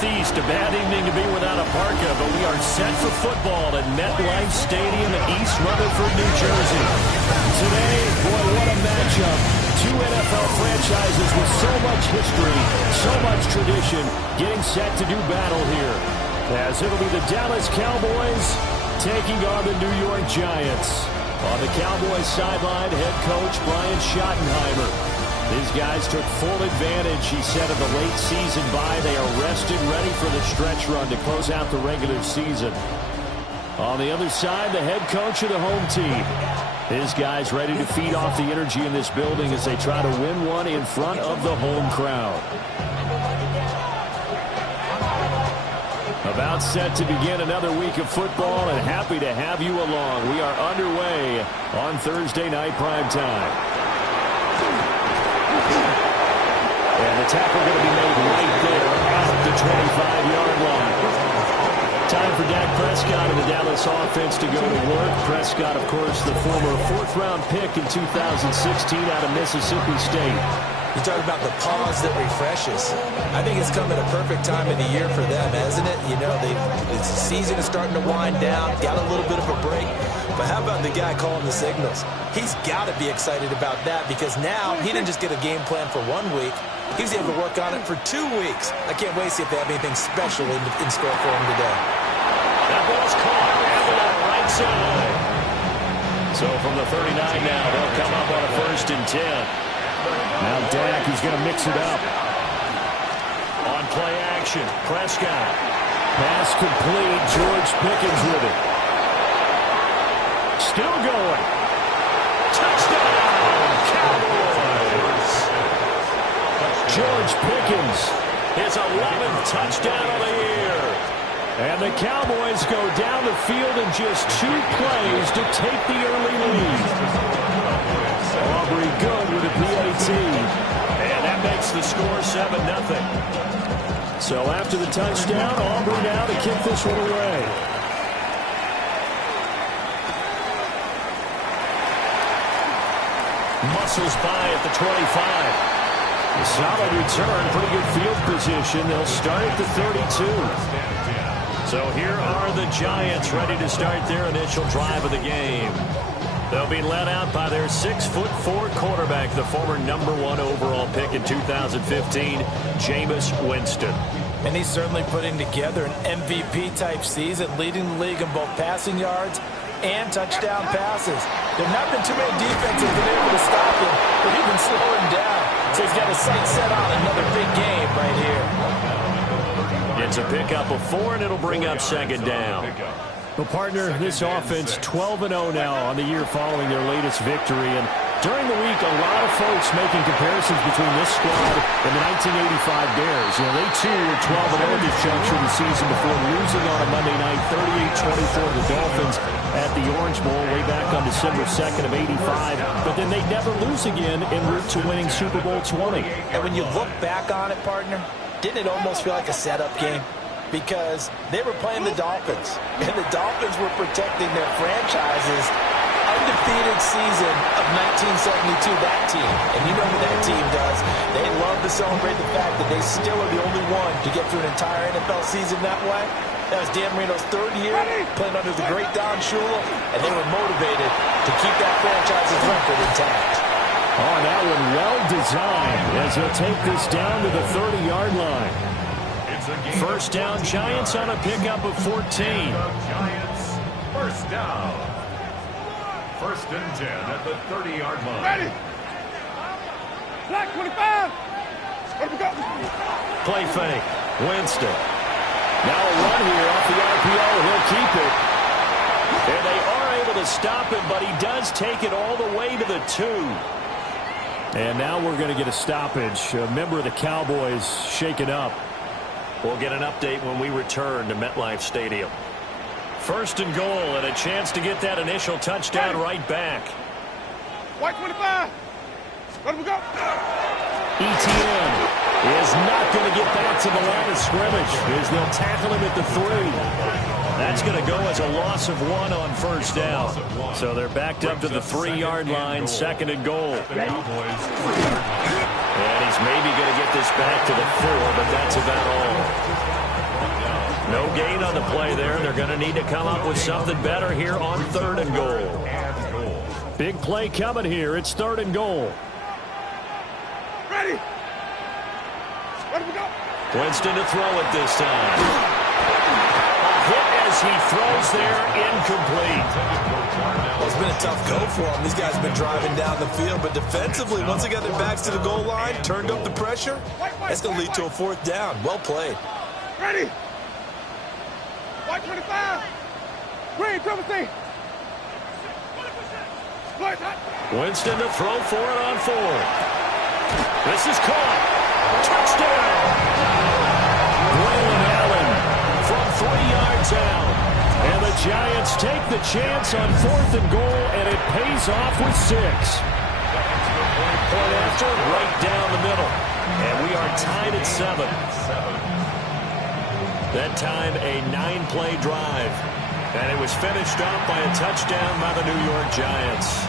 Northeast, a bad evening to be without a parka, but we are set for football at MetLife Stadium in East Rutherford, New Jersey. Today, boy, what a matchup. Two NFL franchises with so much history, so much tradition, getting set to do battle here. As it'll be the Dallas Cowboys taking on the New York Giants. On the Cowboys sideline, head coach Brian Schottenheimer. These guys took full advantage, he said, of the late season bye. They are rested, ready for the stretch run to close out the regular season. On the other side, the head coach of the home team. His guys ready to feed off the energy in this building as they try to win one in front of the home crowd. About set to begin another week of football, and happy to have you along. We are underway on Thursday night primetime. And the tackle going to be made right there at the 25-yard line. Time for Dak Prescott and the Dallas offense to go to work. Prescott, of course, the former fourth-round pick in 2016 out of Mississippi State. You talk about the pause that refreshes. I think it's come at a perfect time of the year for them, hasn't it? You know, the season is starting to wind down, got a little bit of a break. But how about the guy calling the signals? He's got to be excited about that because now he didn't just get a game plan for 1 week. He was able to work on it for 2 weeks. I can't wait to see if they have anything special in store for him today. That ball's caught and the right side. So from the 39 now, they'll come up on a 1st and 10. Now Dak is going to mix it up. On play action, Prescott. Pass complete, George Pickens with it. Still going. Touchdown, Cowboys. George Pickens, his 11th touchdown of the year. And the Cowboys go down the field in just 2 plays to take the early lead. Aubrey good with a PAT. And that makes the score 7-0. So after the touchdown, Aubrey now to kick this one away. Muscles by at the 25. A solid return, pretty good field position. They'll start at the 32. So here are the Giants ready to start their initial drive of the game. They'll be led out by their 6'4" quarterback, the former #1 overall pick in 2015, Jameis Winston. And he's certainly putting together an MVP-type season, leading the league in both passing yards and touchdown passes. There have not been too many defenses that have been able to stop him or even slow him down. So he's got his sights set on another big game right here. It's a pickup of 4, and it'll bring up 2nd down. Well, partner, this offense 12-0 now on the year following their latest victory. And during the week, a lot of folks making comparisons between this squad and the 1985 Bears. You know, they too were 12-0 at this juncture of the season before losing on a Monday night, 38-24 to the Dolphins at the Orange Bowl way back on December 2nd of '85. But then they'd never lose again en route to winning Super Bowl 20. And when you look back on it, partner, didn't it almost feel like a setup game? Because they were playing the Dolphins, and the Dolphins were protecting their franchise's undefeated season of 1972, that team. And you know what that team does. They love to celebrate the fact that they still are the only one to get through an entire NFL season that way. That was Dan Marino's 3rd year, playing under the great Don Shula, and they were motivated to keep that franchise's record intact. Oh, that one well designed as he'll take this down to the 30-yard line. 1st down, Giants on a pickup of 14. Giants, 1st down. 1st and 10 at the 30-yard line. Ready. Black 25. Let me go. Play fake. Winston. Now a run here off the RPO. He'll keep it. And they are able to stop him, but he does take it all the way to the 2. And now we're going to get a stoppage. A member of the Cowboys shaken up. We'll get an update when we return to MetLife Stadium. 1st and goal, and a chance to get that initial touchdown right back. White 25. Let him go. ETN is not going to get back to the line of scrimmage as they'll tackle him at the 3. That's going to go as a loss of 1 on 1st down. So they're backed up to the 3-yard line, 2nd and goal. And he's maybe going to get this back to the 4, but that's about all. No gain on the play there. They're going to need to come up with something better here on 3rd and goal. Big play coming here. It's 3rd and goal. Ready. Ready to go. Winston to throw it this time. A hit as he throws there, incomplete. Well, it's been a tough go for them. These guys have been driving down the field, but defensively, once they got their backs to the goal line, turned up the pressure, that's going to lead to a 4th down. Well played. Ready. White 25. Green, triple C. Winston to throw for it on 4th. This is caught. Touchdown. Braylon Allen from 3 yards out. And the Giants take the chance on 4th and goal, and it pays off with 6. Point after, right down the middle. And we are tied at 7. That time, a 9-play drive. And it was finished off by a touchdown by the New York Giants.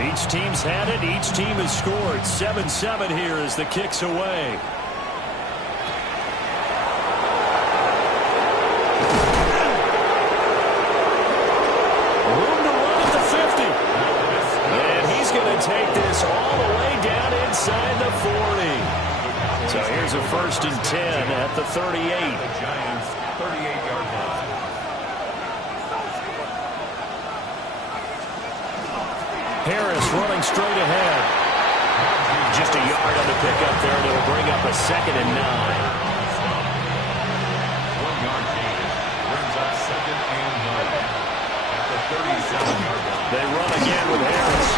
Each team's had it. Each team has scored. 7-7 here as the kick's away. Room to run at the 50. And he's going to take this all the way down inside the 40. So here's a 1st and 10 at the 38. The Giants 38-yard line. Harris running straight ahead. Just a yard on the pickup there, and it'll bring up a 2nd and 9. 1-yard gain brings up 2nd and 9 at the 37-yard line. They run again with Harris.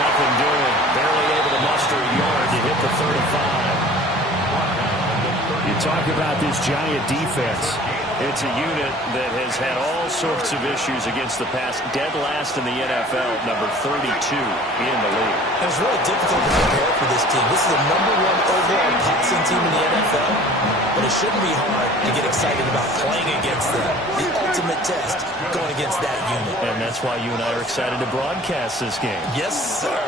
Nothing doing. Barely able to muster a yard to hit the 35. You talk about this Giant defense. It's a unit that has had all sorts of issues against the pass. Dead last in the NFL, number 32 in the league. And it's really difficult to prepare for this team. This is the #1 overall passing team in the NFL. But it shouldn't be hard to get excited about playing against them. The ultimate test going against that unit. And that's why you and I are excited to broadcast this game. Yes, sir.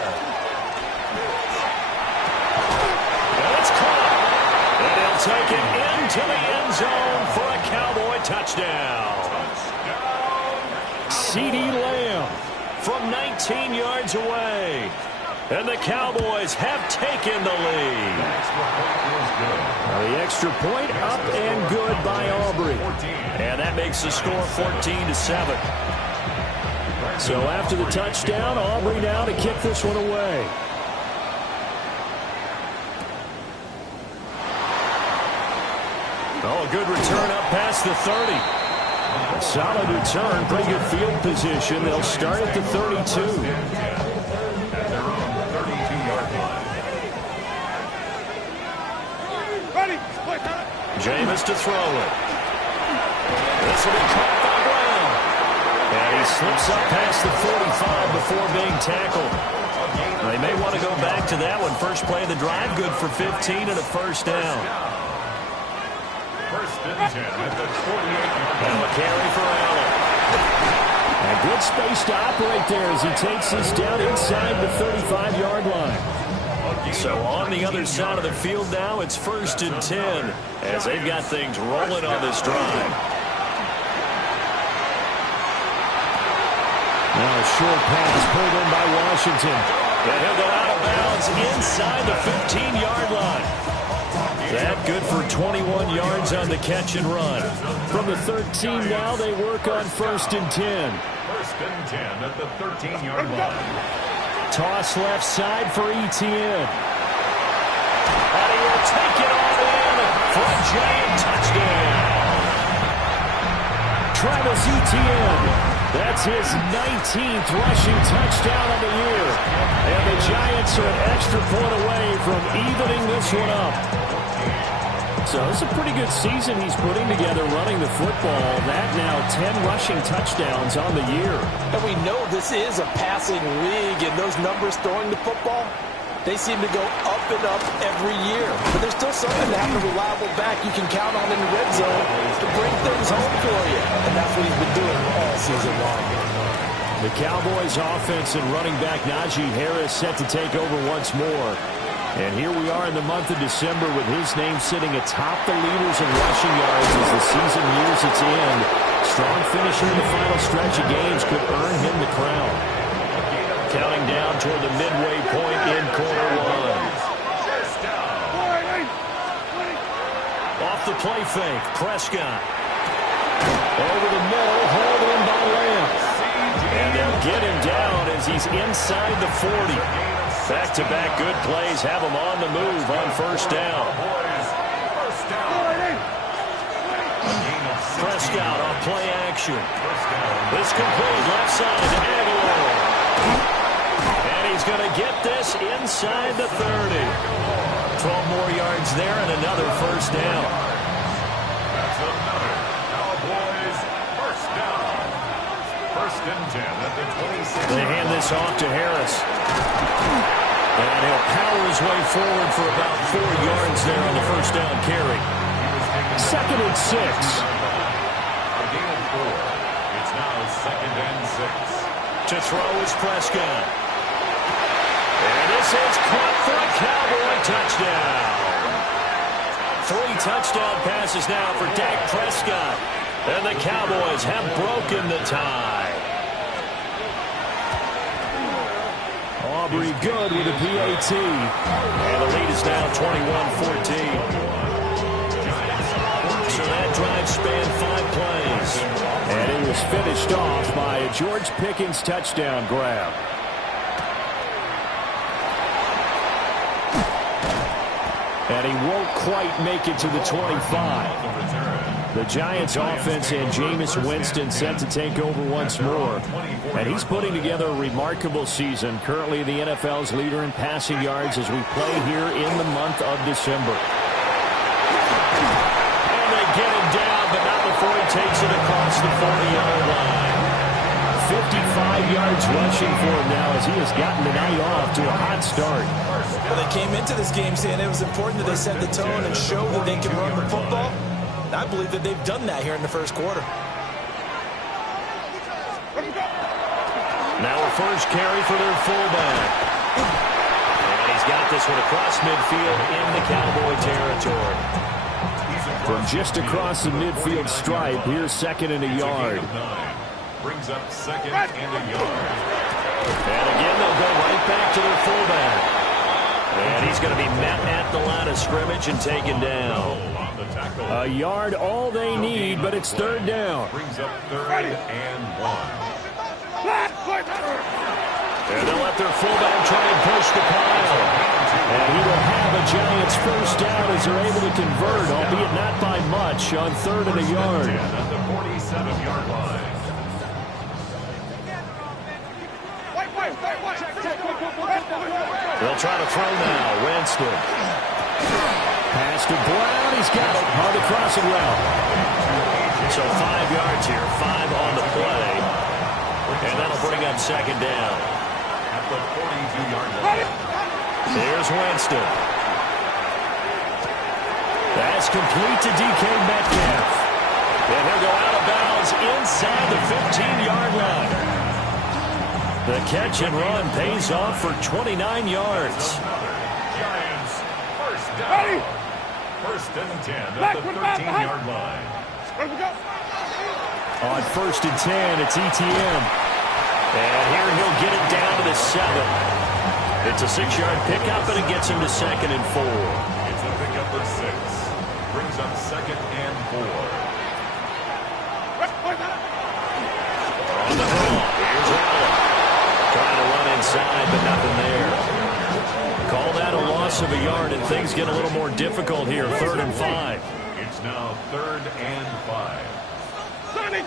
And it's caught. And he'll take it into the end zone for a Cowboy touchdown. CeeDee Lamb from 19 yards away. And the Cowboys have taken the lead. The extra point up and good by Aubrey. And that makes the score 14-7. So after the touchdown, Aubrey now to kick this one away. Oh, a good return up past the 30. Solid return, pretty good field position. They'll start at the 32. Jameis to throw it. This will be caught by Brown. And he slips up past the 45 before being tackled. They may want to go back to that one. First play of the drive, good for 15 and a 1st down. 1st and 10 at the 48. And a carry for Allen. And good space to operate there as he takes this down inside the 35-yard line. So on the other side of the field now, it's 1st and 10 as they've got things rolling on this drive. Now a short pass pulled in by Washington. And he'll go out of bounds inside the 15-yard line. That good for 21 yards on the catch and run. From the 13 now, they work on 1st and 10. 1st and 10 at the 13-yard line. Toss left side for Etienne. And he will take it on in for a Giant touchdown. Travis Etienne. That's his 19th rushing touchdown of the year. And the Giants are an extra point away from evening this one up. So it's a pretty good season he's putting together running the football. That now 10 rushing touchdowns on the year. And we know this is a passing league, and those numbers throwing the football, they seem to go up and up every year. But there's still something to have a reliable back you can count on in the red zone to bring things home for you. And that's what he's been doing all season long. The Cowboys offense and running back Najee Harris set to take over once more. And here we are in the month of December with his name sitting atop the leaders in rushing yards as the season nears its end. Strong finish in the final stretch of games could earn him the crown. Counting down toward the midway point in quarter one. Off the play fake, Prescott. Over the middle, hauled in by Lamb. And they'll get him down as he's inside the 40. Back-to-back good plays have him on the move on first down. Prescott on play action. This complete left side to Aguilar. And he's going to get this inside the 30. 12 more yards there and another first down. That's another Cowboys first down. First and 10 at the 26. They hand this off to Harris. And he'll power his way forward for about 4 yards there on the first down carry. Second and 6. A gain of 4. It's now second and 6. To throw is Prescott. And this is caught for a Cowboy touchdown. 3 touchdown passes now for Dak Prescott. And the Cowboys have broken the tie. Aubrey good with a PAT. And the lead is now 21-14. So that drive spanned 5 plays. And it was finished off by a George Pickens touchdown grab. And he won't quite make it to the 25. The Giants offense and Jameis Winston set to take over once more. And he's putting together a remarkable season. Currently the NFL's leader in passing yards as we play here in the month of December. And they get him down, but not before he takes it across the 40-yard line. 55 yards rushing for him now as he has gotten the night off to a hot start. Well, they came into this game saying it was important that they set the tone and show that they can run the football. I believe that they've done that here in the first quarter. Now a first carry for their fullback. And he's got this one across midfield in the Cowboy territory. From just across the midfield stripe, here's second and a yard. Brings up second and a yard. And again, they'll go right back to their fullback. And he's going to be met at the line of scrimmage and taken down. A yard all they need, but it's third down. Brings up third and 1. And they'll let their fullback try and push the pile. And he will have a Giants first down as they're able to convert, albeit not by much, on third and a yard. At the 47-yard line. They'll try to throw now. Winston. Pass to Brown. He's got it on the crossing route. So 5 yards here, 5 on the play. And that'll bring up second down. At the 42-yard line. Here's Winston. That's complete to DK Metcalf. And he'll go out of bounds inside the 15-yard line. The catch and run pays off for 29 yards. Giants first down. First and 10 at the 13-yard line. On first and 10, it's ETN. And here he'll get it down to the 7. It's a 6-yard pickup, and it gets him to second and 4. It's a pickup of 6. Brings up second and 4. On the draw, here's Allen. Trying to run inside, but nothing there. Call that a loss of a yard, and things get a little more difficult here. Third and 5. It's now third and 5. Ready.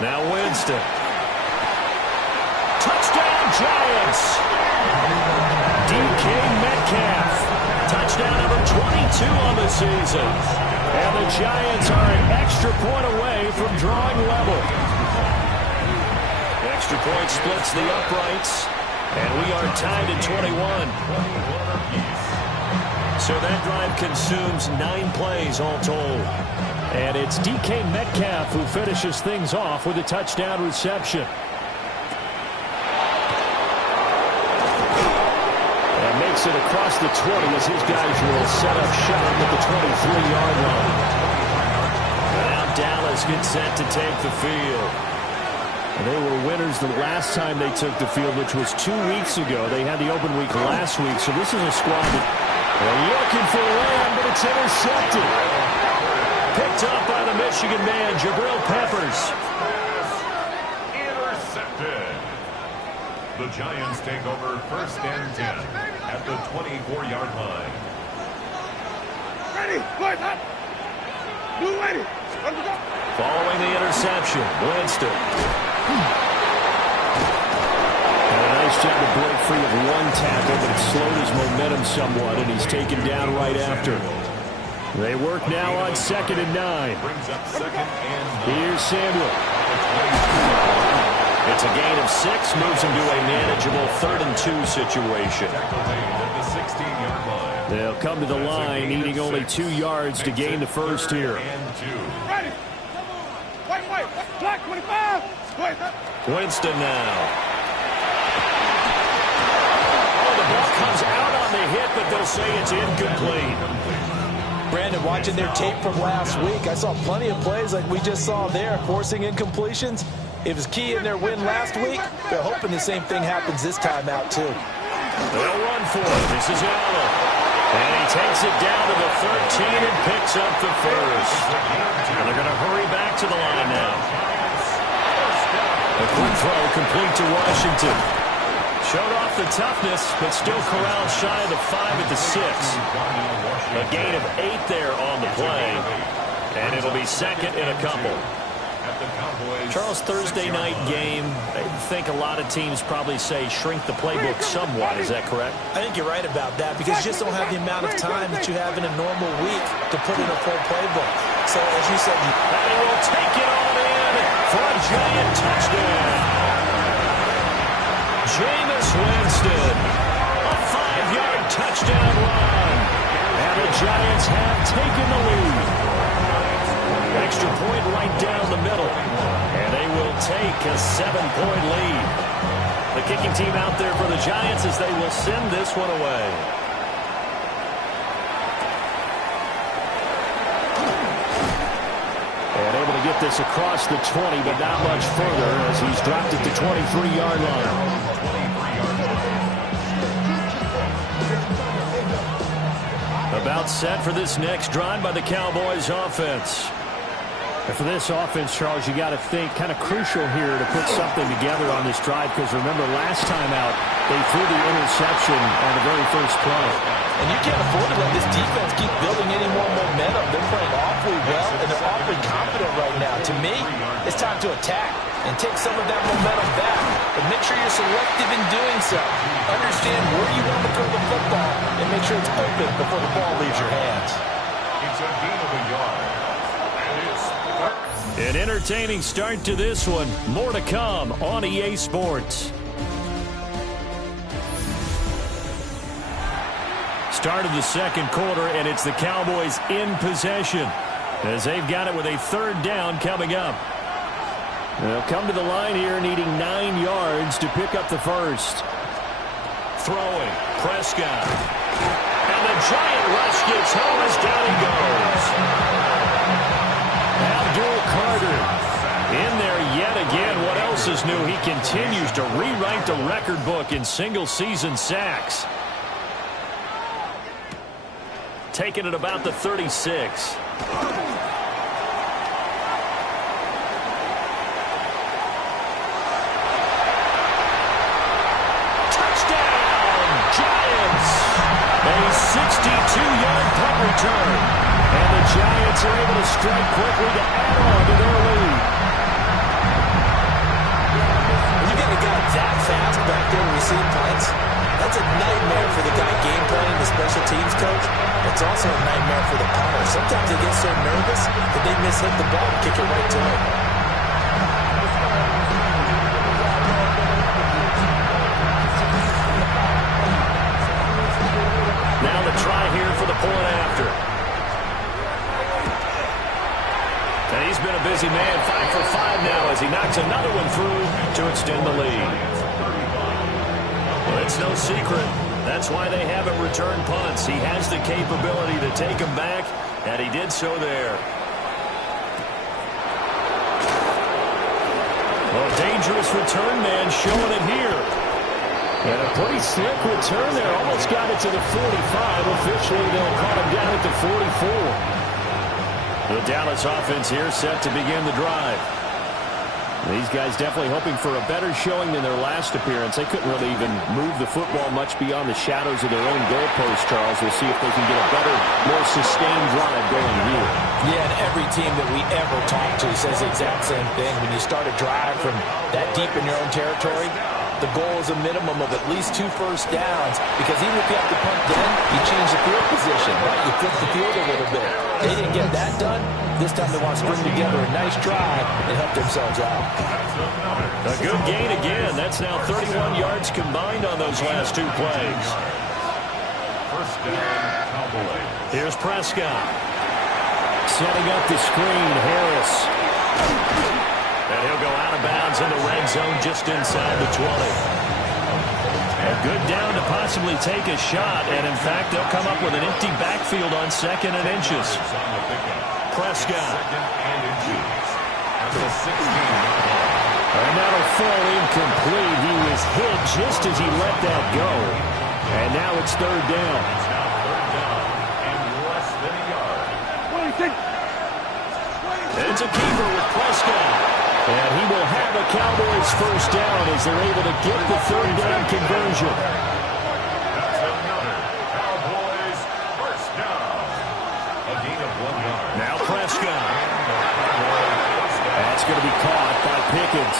Now Winston. Touchdown Giants. DK Metcalf. Touchdown number 22 on the season. And the Giants are an extra point away from drawing level. Extra point splits the uprights. And we are tied at 21. So that drive consumes 9 plays all told. And it's DK Metcalf who finishes things off with a touchdown reception. takes it across the 20 as his guys will set up shop at the 23-yard line. Now Dallas gets set to take the field. And they were winners the last time they took the field, which was 2 weeks ago. They had the open week last week, so this is a squad that they're looking for Lamb, but it's intercepted. Picked up by the Michigan man, Jabril Peppers. Intercepted. The Giants take over 1st and 10 at the 24-yard line. Ready, good, hot. Blue ready. Let me go. Following the interception, Winston. And a nice job to break free of one tackle, but it slowed his momentum somewhat, and he's taken down right after. They work now on 2nd and 9. Brings up 2nd and 9. Here's Samuel. It's a gain of 6, moves him to a manageable 3rd and 2 situation. At the 16-yard line. They'll come to the line, needing only 2 yards to gain the first here. Ready. White, black 25. Good, hot. Winston now. Oh, the ball comes out on the hit, but they'll say it's incomplete. Brandon, watching their tape from last week, I saw plenty of plays like we just saw there, forcing incompletions. It was key in their win last week. They're hoping the same thing happens this time out, too. They'll run for it. This is Allen. And he takes it down to the 13 and picks up the first. And they're going to hurry back to the line now. A quick throw complete to Washington. Showed off the toughness, but still corralled shy of the 5 at the 6. A gain of 8 there on the play. And it'll be 2nd and a couple. Charles, Thursday night game, I think a lot of teams probably say shrink the playbook somewhat. Is that correct? I think you're right about that because you just don't have the amount of time that you have in a normal week to put in a full playbook. So, as you said, they will take it on in for a Giant touchdown. Jameis Winston, a 5-yard touchdown run. And the Giants have taken the lead. Extra point right down the middle. And they will take a 7-point lead. The kicking team out there for the Giants as they will send this one away. And able to get this across the 20, but not much further as he's dropped at the 23-yard line. About set for this next drive by the Cowboys offense. And for this offense, Charles, you got to think kind of crucial here to put something together on this drive because remember last time out they threw the interception on the very first play. And you can't afford to let this defense keep building any more momentum. They're playing awfully well and they're awfully confident right now. To me, it's time to attack and take some of that momentum back. But make sure you're selective in doing so. Understand where you want to throw the football and make sure it's open before the ball leaves your hands. It's a gain of a yard. An entertaining start to this one. More to come on EA Sports. Start of the second quarter, and it's the Cowboys in possession as they've got it with a 3rd down coming up. They'll come to the line here needing 9 yards to pick up the first. Throwing, Prescott. And the Giant rush gets home as down he goes. Abdul Carter in there yet again. What else is new? He continues to rewrite the record book in single-season sacks. Taking it about the 36. Touchdown, Giants! A 62-yard punt return. And the Giants are able to strike quickly to add on to their lead. When you get a guy that fast back there to receive punts, that's a nightmare for the guy game planning, the special teams coach. It's also a nightmare for the punter. Sometimes they get so nervous that they miss-hit the ball and kick it right to him. Now the try here for the point after. And he's been a busy man, 5 for 5 now as he knocks another one through to extend the lead. Well, it's no secret. That's why they haven't returned punts. He has the capability to take them back, and he did so there. Well, dangerous return man showing it here. And a pretty slick return there. Almost got it to the 45. Officially, they'll call him down at the 44. The Dallas offense here set to begin the drive. These guys definitely hoping for a better showing than their last appearance. They couldn't really even move the football much beyond the shadows of their own goalpost, Charles. We'll see if they can get a better, more sustained drive going here. Yeah, and every team that we ever talk to says the exact same thing. When you start a drive from that deep in your own territory, the goal is a minimum of at least 2 first downs, because even if you have to punt then, you change the field position, right? You flip the field a little bit. They didn't get that done. This time they want to string together a nice drive and help themselves out. A good gain again. That's now 31 yards combined on those last 2 plays. First down, Cowboys. Here's Prescott. Setting up the screen, Harris. And he'll go out of bounds in the red zone just inside the 20. A good down to possibly take a shot, and in fact, they'll come up with an empty backfield on 2nd and inches. Prescott. And that'll fall incomplete. He was hit just as he let that go. And now it's 3rd down. It's a keeper with Prescott. And he will have a Cowboys first down as they're able to get the 3rd down conversion. That's another Cowboys first down. A gain of 1 yard. Now Prescott. That's going to be caught by Pickens.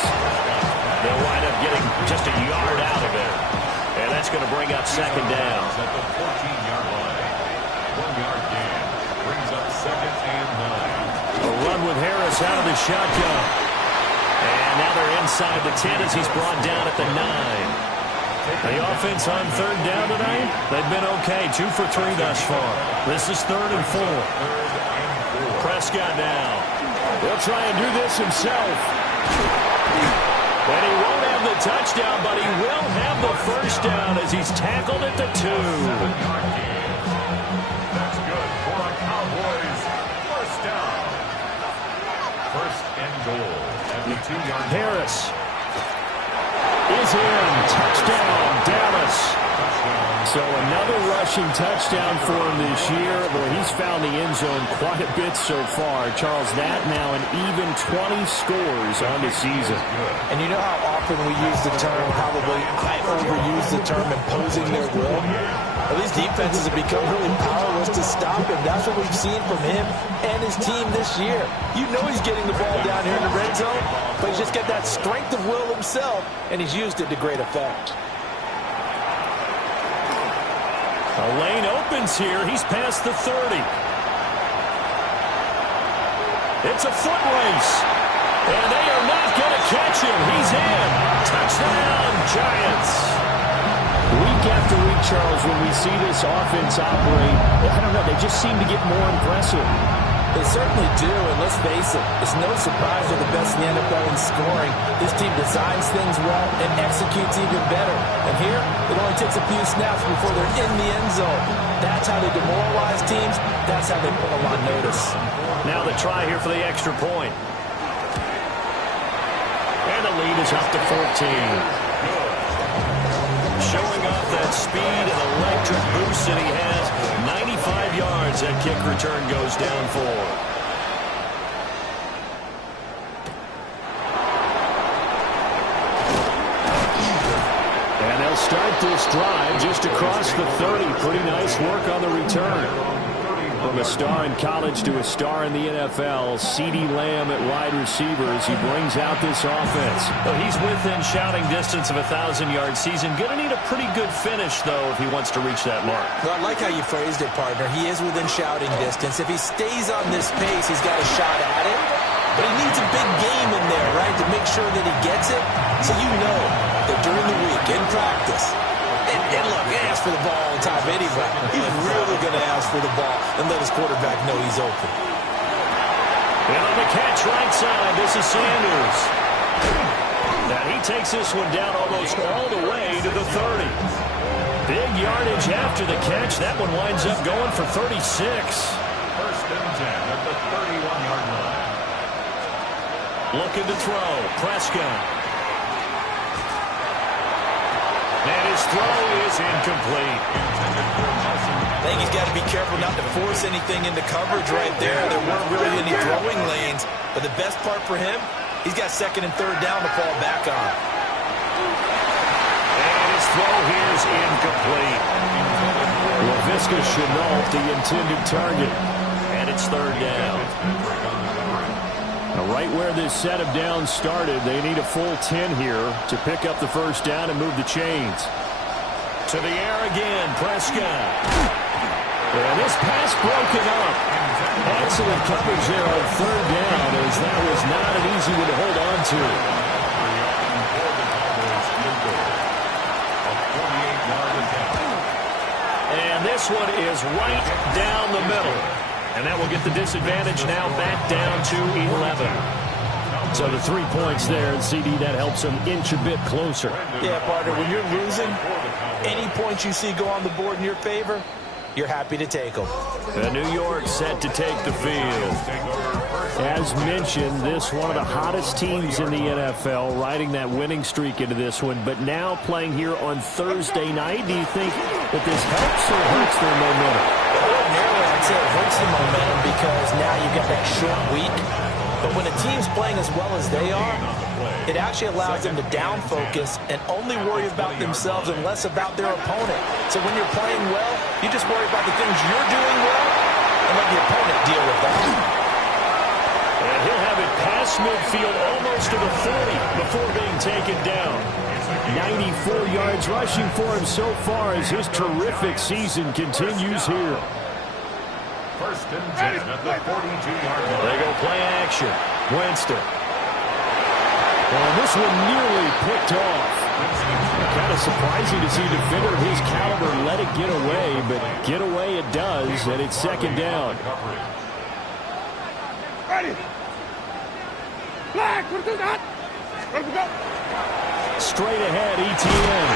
They'll wind up getting just a yard out of there. And that's going to bring up 2nd down. At the 14-yard line. 1 yard gain. Brings up 2nd and 9. A run with Harris out of the shotgun. And now they're inside the 10 as he's brought down at the 9. The offense on 3rd down tonight, they've been okay. 2 for 3 thus far. This is 3rd and 4. Prescott now. He'll try and do this himself. And he won't have the touchdown, but he will have the first down as he's tackled at the 2. That's good for a Cowboys first down. First and goal. Harris is in. Touchdown, Dallas. So another rushing touchdown for him this year. Boy, he's found the end zone quite a bit so far. Charles, that now an even 20 scores on the season. And you know how often we use the term, probably I overuse the term, imposing their will? Well, these defenses have become really powerless to stop him. That's what we've seen from him and his team this year. You know he's getting the ball down here in the red zone, but he's just got that strength of will himself, and he's used it to great effect. A lane opens here. He's past the 30. It's a foot race. And they are not going to catch him. He's in. Touchdown, Giants. Week after week, Charles, when we see this offense operate, I don't know, they just seem to get more impressive. They certainly do, and let's face it, it's no surprise they're the best in the NFL in scoring. This team designs things well and executes even better. And here, it only takes a few snaps before they're in the end zone. That's how they demoralize teams. That's how they put them on notice. Now the try here for the extra point. And the lead is up to 14. Showing off that speed and electric boost that he has. 95 yards that kick return goes down for. And they'll start this drive just across the 30. Pretty nice work on the return. From a star in college to a star in the NFL, CeeDee Lamb at wide receiver as he brings out this offense. Well, he's within shouting distance of a 1,000-yard season. Going to need a pretty good finish, though, if he wants to reach that mark. Well, I like how you phrased it, partner. He is within shouting distance. If he stays on this pace, he's got a shot at it. But he needs a big game in there, right, to make sure that he gets it. So you know that during the week, in practice, and look, he asks for the ball all the time anyway. He's really going to ask for the ball and let his quarterback know he's open. And on the catch right side, this is Sanders. Now he takes this one down almost all the way to the 30. Big yardage after the catch. That one winds up going for 36. First and 10 at the 31-yard line. Looking to throw. Prescott. And his throw is incomplete. I think he's got to be careful not to force anything into coverage right there. There weren't really any throwing lanes. But the best part for him, he's got second and third down to fall back on. And his throw here is incomplete. Laviska Shenault, the intended target. And it's third down. Now, right where this set of downs started, they need a full 10 here to pick up the first down and move the chains. To the air again, Prescott. And this pass broken up. Excellent coverage there on third down, as that was not an easy one to hold on to. And this one is right down the middle. And that will get the disadvantage now back down to 11. So the 3 points there, and CD, that helps them inch a bit closer. Yeah, partner, when you're losing, any points you see go on the board in your favor, you're happy to take them. New York set to take the field. As mentioned, this one of the hottest teams in the NFL, riding that winning streak into this one, but now playing here on Thursday night. Do you think that this helps or hurts their momentum? Ordinarily, I'd say it hurts the momentum because now you've got that short week. But when a team's playing as well as they are, it actually allows them to down focus and only worry about themselves and less about their opponent. So when you're playing well, you just worry about the things you're doing well and let the opponent deal with that. And he'll have it past midfield almost to the 40 before being taken down. 94 yards rushing for him so far as his terrific season continues here. First and 10 at the 42-yard line. They go play action. Winston. And this one nearly picked off. Kind of surprising to see a defender of his caliber let it get away, but get away it does, and it's second down. Ready. Flag. What is that? Where we go? Straight ahead, ETN.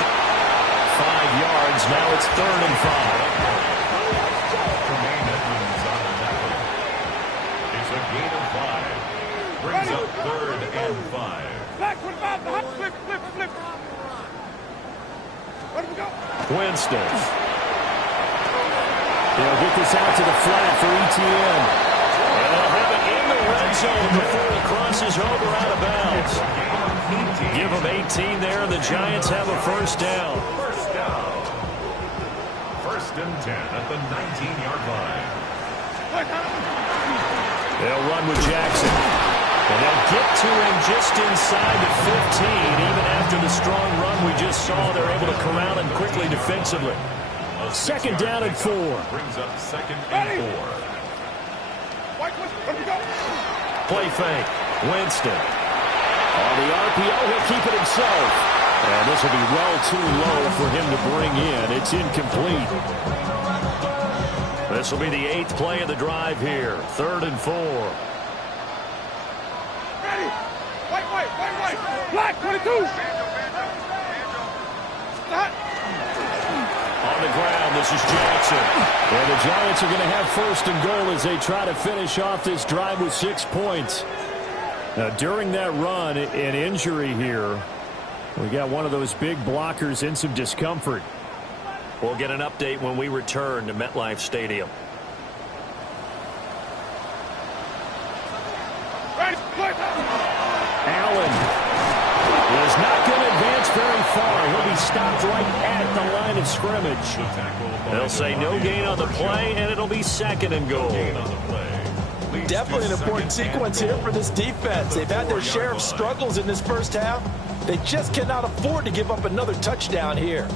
5 yards. Now it's third and 5. It's a gain of 5. Brings up third and 5. Flag. What about the hot flip? Where do we go? Winston. They'll get this out to the flat for ETN. And they'll have it in the red zone before it crosses over out of bounds. Give them 18 there, and the Giants have a first down. First down. First and 10 at the 19-yard line. They'll run with Jackson. And they'll get to him just inside the 15. Even after the strong run we just saw, they're able to corral him quickly defensively. Second down and 4. Brings up second and 4. Where we go? Play fake. Winston. On the RPO, he'll keep it himself. And this will be well too low for him to bring in. It's incomplete. This will be the 8th play of the drive here. Third and 4. Ready. White. Black 22. On the ground, this is Jackson. And the Giants are going to have first and goal as they try to finish off this drive with 6 points. Now, during that run, an injury here. We got one of those big blockers in some discomfort. We'll get an update when we return to MetLife Stadium. Allen is not going to advance very far. He'll be stopped right at the line of scrimmage. They'll say no gain on the play, and it'll be second and goal. Definitely an important sequence here for this defense. They've had their share of struggles in this first half. They just cannot afford to give up another touchdown here.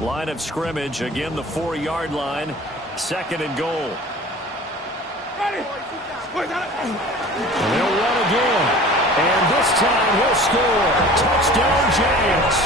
Line of scrimmage, again the 4-yard line. Second and goal. Ready. And they'll run again. And this time he'll score. Touchdown, Giants.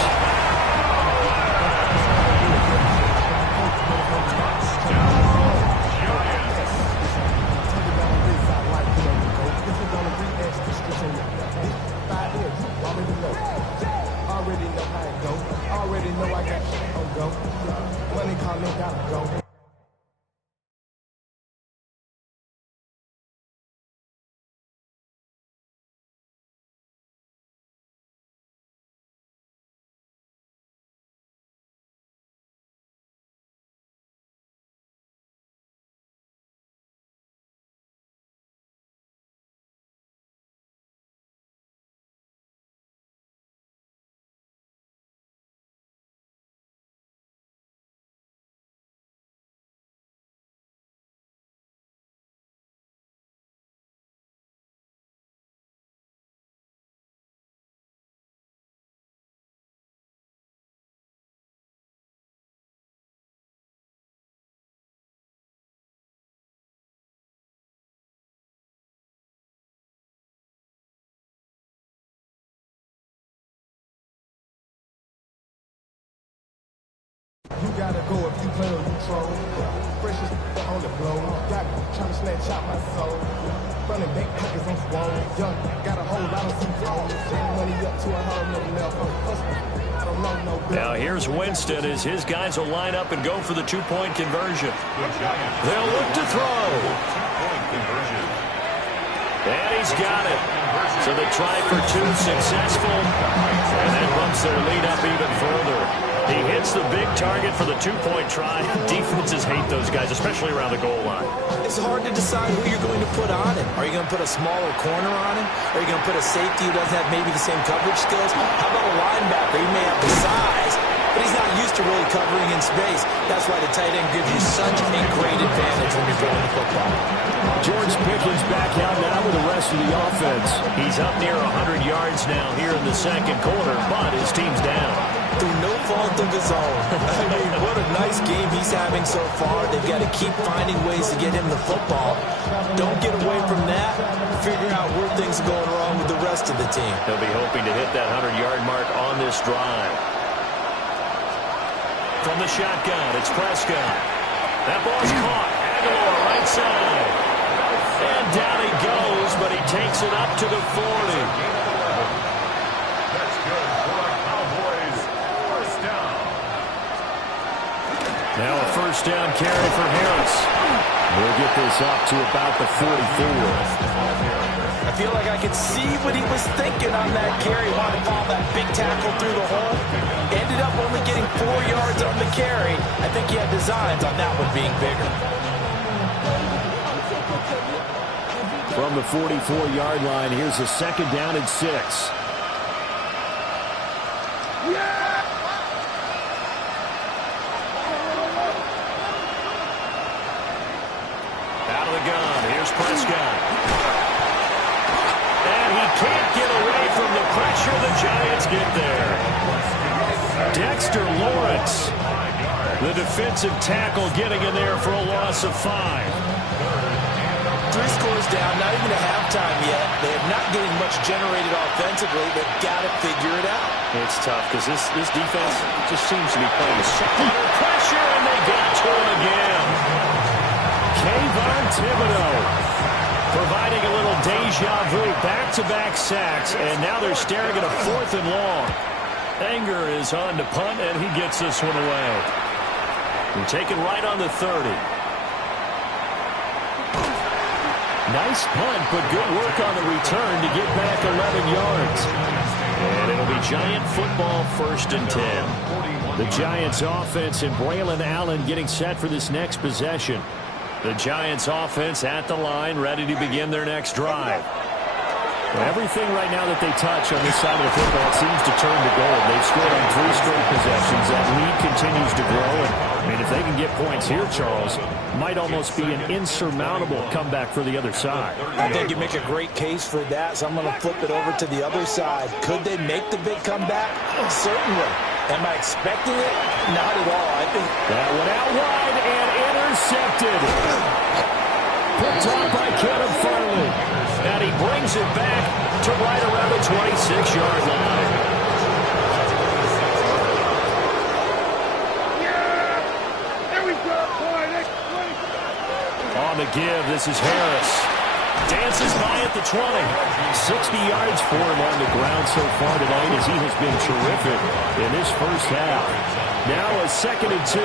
control. Precious on the blow. Got trying to snatch out my soul. Running back pockets on swole. Young, got a whole lot of C-phone. Jam money up to a whole nother level. I don't know no better. Now here's Winston as his guys will line up and go for the two-point conversion. They'll look to throw. Two-point conversion. And he's got it. So the try for two successful. And that bumps their lead up even further. He hits the big target for the two-point try. Defenses hate those guys, especially around the goal line. It's hard to decide who you're going to put on him. Are you going to put a smaller corner on him? Are you going to put a safety who doesn't have maybe the same coverage skills? How about a linebacker? He may have the size, but he's not used to really covering in space. That's why the tight end gives you such a great advantage when you're throwing the football. George Pickens back out now with the rest of the offense. He's up near 100 yards now here in the second quarter, but his team's down. Through no fault of his own. I mean, what a nice game he's having so far. They've got to keep finding ways to get him the football. Don't get away from that. Figure out where things are going wrong with the rest of the team. They'll be hoping to hit that 100-yard mark on this drive. From the shotgun, it's Prescott. That ball's caught. Aguilar right side. And down he goes, but he takes it up to the 40. That's good for the Cowboys. First down. Now a first down carry for Harris. We'll get this up to about the 44. I feel like I could see what he was thinking on that carry. Wanted to follow that big tackle through the hole. Ended up only getting 4 yards on the carry. I think he had designs on that one being bigger. From the 44-yard line, here's a second down and 6. Out of the gun, here's Prescott. And he can't get away from the pressure. The Giants get there. Dexter Lawrence, the defensive tackle, getting in there for a loss of 5. 3 scores down, not even a halftime yet. They are not getting much generated offensively. They've got to figure it out. It's tough because this defense just seems to be playing under pressure, and they got to him again. Kayvon Thibodeau providing a little deja vu, back-to-back sacks, and now they're staring at a 4th and long. Anger is on to punt, and he gets this one away. We're taken right on the 30. Nice punt, but good work on the return to get back 11 yards. And it'll be Giant football, 1st and 10. The Giants offense and Braylon Allen getting set for this next possession. The Giants offense at the line, ready to begin their next drive. Everything right now that they touch on this side of the football seems to turn to gold. They've scored on 3 straight possessions. That lead continues to grow. And, I mean, if they can get points here, Charles, might almost be an insurmountable comeback for the other side. I think you make a great case for that, so I'm going to flip it over to the other side. Could they make the big comeback? Certainly. Am I expecting it? Not at all. I think that one out wide and intercepted. Picked off by Kevin Farley. And he brings it back to right around the 26-yard line. There we go, boy. On the give, this is Harris. Dances by at the 20. 60 yards for him on the ground so far tonight as he has been terrific in this first half. Now a 2nd and 2.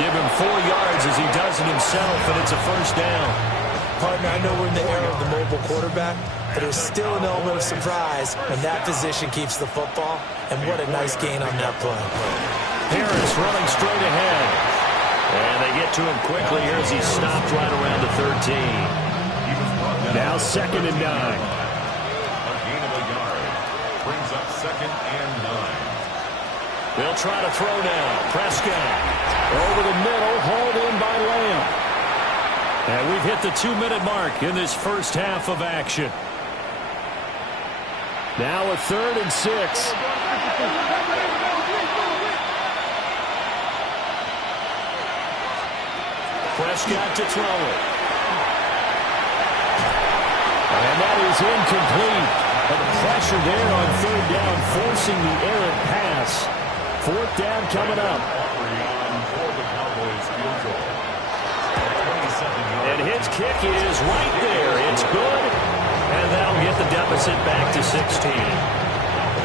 Give him 4 yards as he does it himself, and it's a first down. Partner, I know we're in the era of the mobile quarterback, but there's still an element of surprise when that position keeps the football, and what a nice gain on that play. Harris running straight ahead. And they get to him quickly here as he's stopped right around the 13. Now 2nd and 9. A gain of a yard. Brings up 2nd and 9. They'll try to throw now. Prescott over the middle, hauled in by Lamb. And we've hit the 2-minute mark in this first half of action. Now a 3rd and 6. Prescott to throw it. And that is incomplete. And the pressure there on third down, forcing the errant pass. Fourth down coming up. And his kick is right there. It's good. And that'll get the deficit back to 16.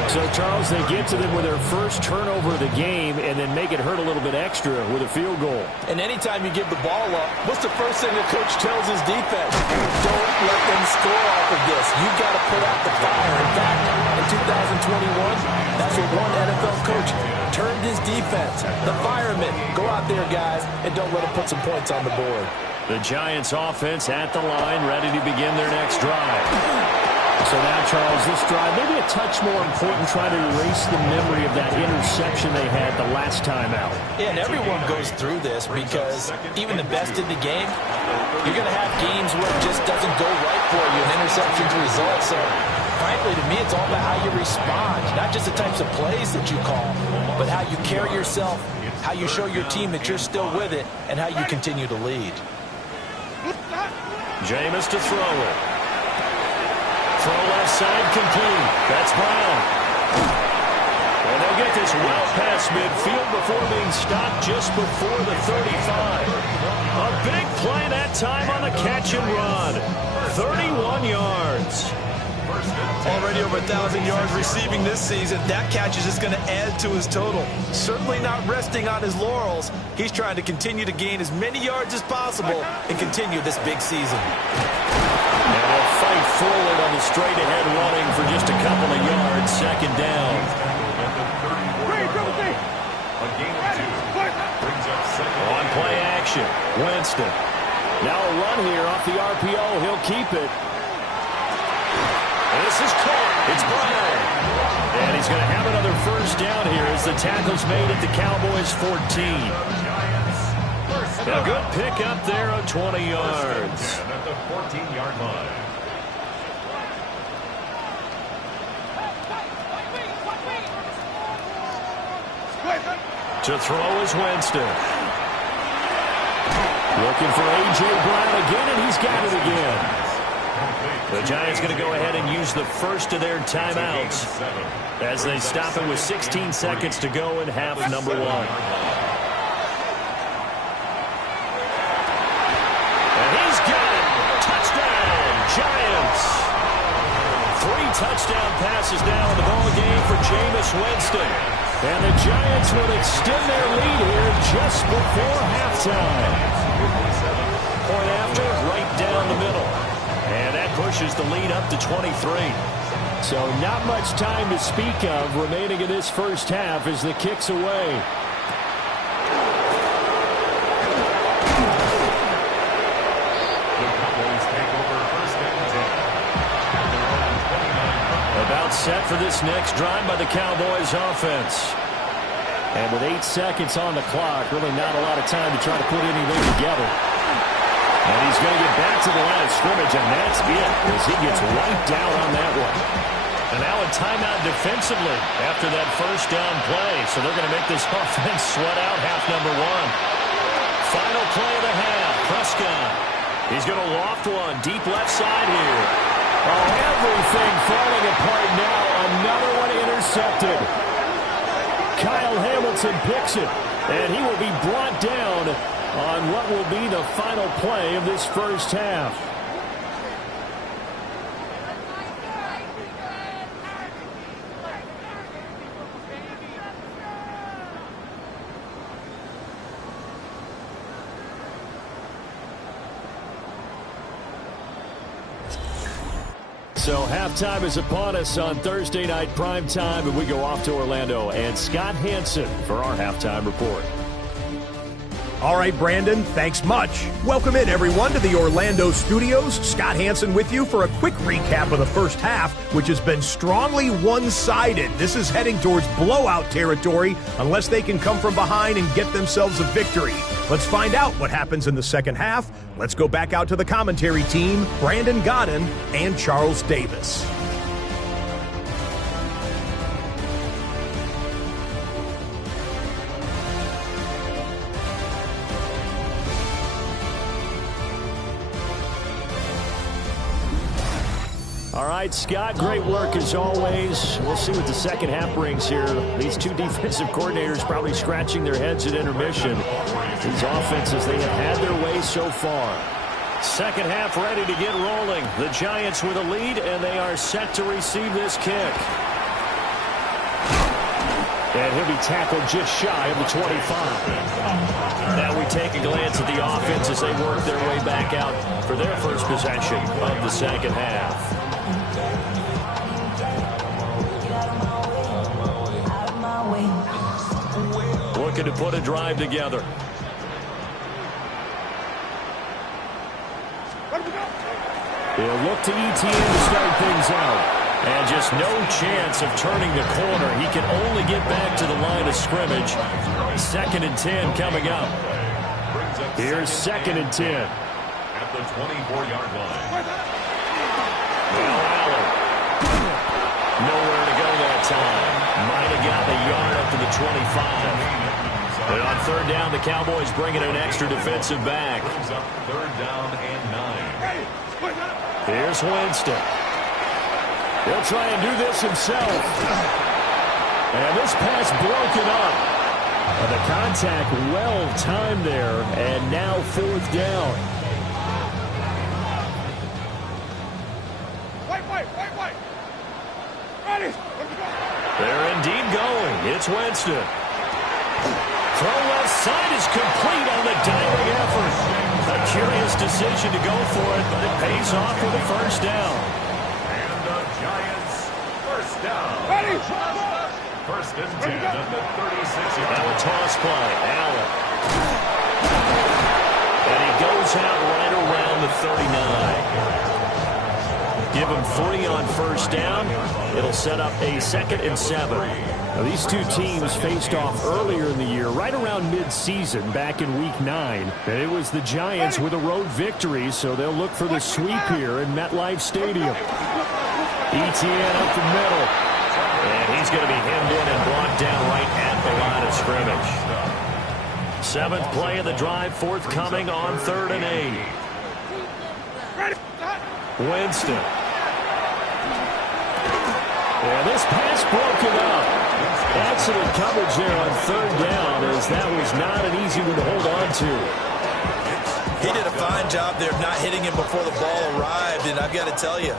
So, Charles, they get to them with their first turnover of the game and then make it hurt a little bit extra with a field goal. And anytime you give the ball up, what's the first thing the coach tells his defense? Don't let them score off of this. You've got to put out the fire. In fact, in 2021, that's what one NFL coach turned his defense. The firemen. Go out there, guys, and don't let them put some points on the board. The Giants offense at the line, ready to begin their next drive. So now, Charles, this drive, maybe a touch more important, trying to erase the memory of that interception they had the last time out. Yeah, and everyone goes through this because even the best in the game, you're going to have games where it just doesn't go right for you, and interceptions result. So, frankly, to me, it's all about how you respond, not just the types of plays that you call, but how you carry yourself, how you show your team that you're still with it, and how you continue to lead. Jameis to throw it. Throw left side complete. That's Brown. And they'll get this well past midfield before being stopped just before the 35. A big play that time on the catch and run. 31 yards. Already over 1,000 yards receiving this season. That catch is just going to add to his total. Certainly not resting on his laurels. He's trying to continue to gain as many yards as possible and continue this big season. And they'll fight forward on the straight-ahead running for just a couple of yards. Second down. A gain of 2 brings up second. On play action, Winston. Now a run here off the RPO. He'll keep it. And this is caught. It's Brown. And he's going to have another first down here as the tackle's made at the Cowboys' 14. A good pick up there on 20 yards. At the 14-yard line. To throw is Winston. Looking for A.J. Brown again, and he's got it again. The Giants going to go ahead and use the first of their timeouts as they stop it with 16 seconds to go in half number 1. And he's got it. Touchdown, Giants. 3 touchdown passes now in the ball game for Jameis Winston. And the Giants will extend their lead here just before halftime. Point after, right down the middle. And that pushes the lead up to 23. So not much time to speak of remaining in this first half as the kick's away. The Cowboys take over first and 10. About set for this next drive by the Cowboys offense. And with 8 seconds on the clock, really not a lot of time to try to put anything together. And he's going to get back to the line of scrimmage, and that's it as he gets wiped out on that one. And now a timeout defensively after that first down play. So they're going to make this offense sweat out half number 1. Final play of the half. Prescott. He's going to loft one deep left side here. Oh, everything falling apart now. Another one intercepted. Kyle Hamilton picks it, and he will be brought down on what will be the final play of this first half. So halftime is upon us on Thursday night primetime, and we go off to Orlando and Scott Hansen for our halftime report. All right, Brandon, thanks much. Welcome in, everyone, to the Orlando studios. Scott Hansen with you for a quick recap of the first half, which has been strongly one-sided. This is heading towards blowout territory unless they can come from behind and get themselves a victory. Let's find out what happens in the second half. Let's go back out to the commentary team, Brandon Godden and Charles Davis. All right, Scott, great work as always. We'll see what the second half brings here. These two defensive coordinators probably scratching their heads at intermission. These offenses, they have had their way so far. Second half ready to get rolling. The Giants with a lead, and they are set to receive this kick. And he'll be tackled just shy of the 25. Now we take a glance at the offense as they work their way back out for their first possession of the second half. Looking to put a drive together. He'll look to ETN to start things out. And just no chance of turning the corner. He can only get back to the line of scrimmage. 2nd and 10 coming up. Here's 2nd and 10. At the 24-yard line. Well, Allen. Nowhere to go that time. Might have got the yard up to the 25. And on 3rd down, the Cowboys bringing an extra defensive back. Brings up 3rd down and 9. Here's Winston. He'll try and do this himself. And this pass broken up. The contact well timed there, and now 4th down. Wait. Ready. They're indeed going. It's Winston. Throw left side is complete on the diving effort. A curious decision to go for it, but it pays off with a 1st down. And the Giants, 1st down. Ready. 1st and 10 at the 36-yard Now a line. toss play. Allen. And he goes out right around the 39. Give him 3 on 1st down. It'll set up a 2nd and 7. Now, these two teams faced off earlier in the year, right around mid-season, back in Week 9. And it was the Giants with a road victory, so they'll look for the sweep here in MetLife Stadium. ETN up the middle. And he's going to be hemmed in and blocked down right at the line of scrimmage. 7th play of the drive, forthcoming on 3rd and 8. Winston. And this pass broken up. Excellent coverage there on 3rd down, as that was not an easy one to hold on to. He did a fine job there of not hitting him before the ball arrived, and I've got to tell you,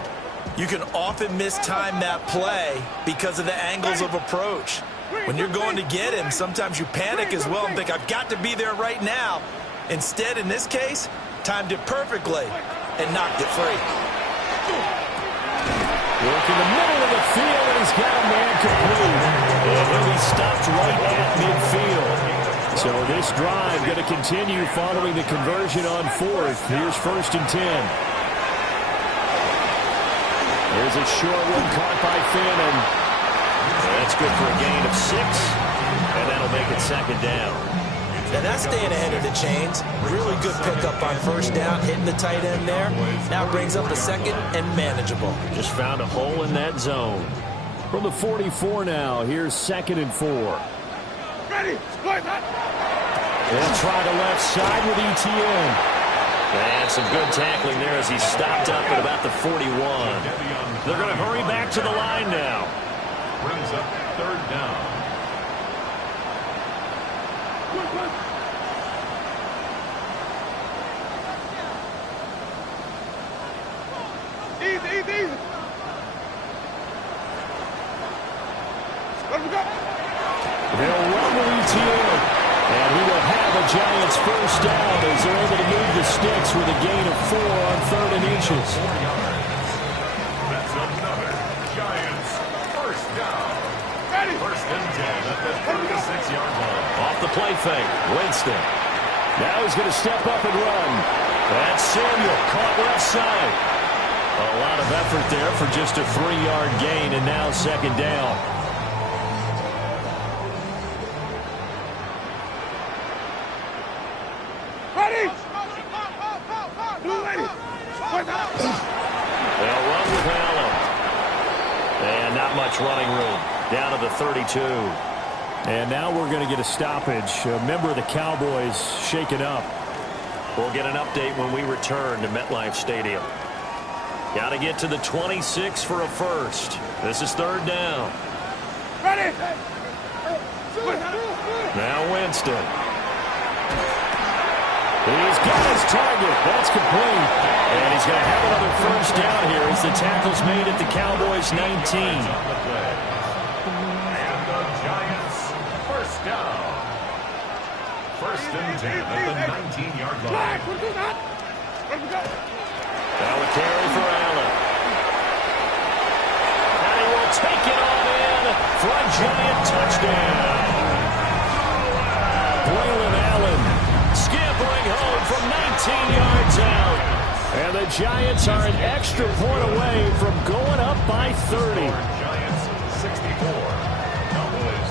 you can often mistime that play because of the angles of approach. When you're going to get him, sometimes you panic as well and think, I've got to be there right now. Instead, in this case, timed it perfectly and knocked it free. Work in the middle of the field, and he's got a man complete. And he'll be stopped right at midfield. So this drive going to continue following the conversion on 4th. Here's 1st and 10. There's a short one caught by Finn, and that's good for a gain of 6. And that'll make it 2nd down. Now that's staying ahead of the chains. Really good pickup on 1st down, hitting the tight end there. Now brings up the 2nd and manageable. Just found a hole in that zone. From the 44 now, here's 2nd and 4. Ready. They'll try the left side with ETN. And some good tackling there as he stopped up at about the 41. They're going to hurry back to the line now. Brings up 3rd down. Easy. Let him go. They'll run with ETN. And he will have a Giants 1st down as they're able to move the sticks with a gain of 4 on 3rd and inches. That's another Giants 1st down. Ready. 1st and 10 at the 36-yard line. Off the play fake, Winston. Now he's going to step up and run. That's Samuel, caught left side. A lot of effort there for just a 3-yard gain, and now 2nd down. Ready. They'll run with Allen. And not much running room. Down to the 32. And now we're going to get a stoppage. A member of the Cowboys shaken up. We'll get an update when we return to MetLife Stadium. Got to get to the 26 for a first. This is third down. Ready. Now Winston. He's got his target. That's complete. And he's going to have another first down here as the tackle's made at the Cowboys' 19. And the Giants first down. First and 10 at the 19-yard line. Now a carry for Allen. And he will take it all in for a Giant touchdown. Braylon Allen scampering home from 19 yards out. And the Giants are an extra point away from going up by 30. Giants 64. Cowboys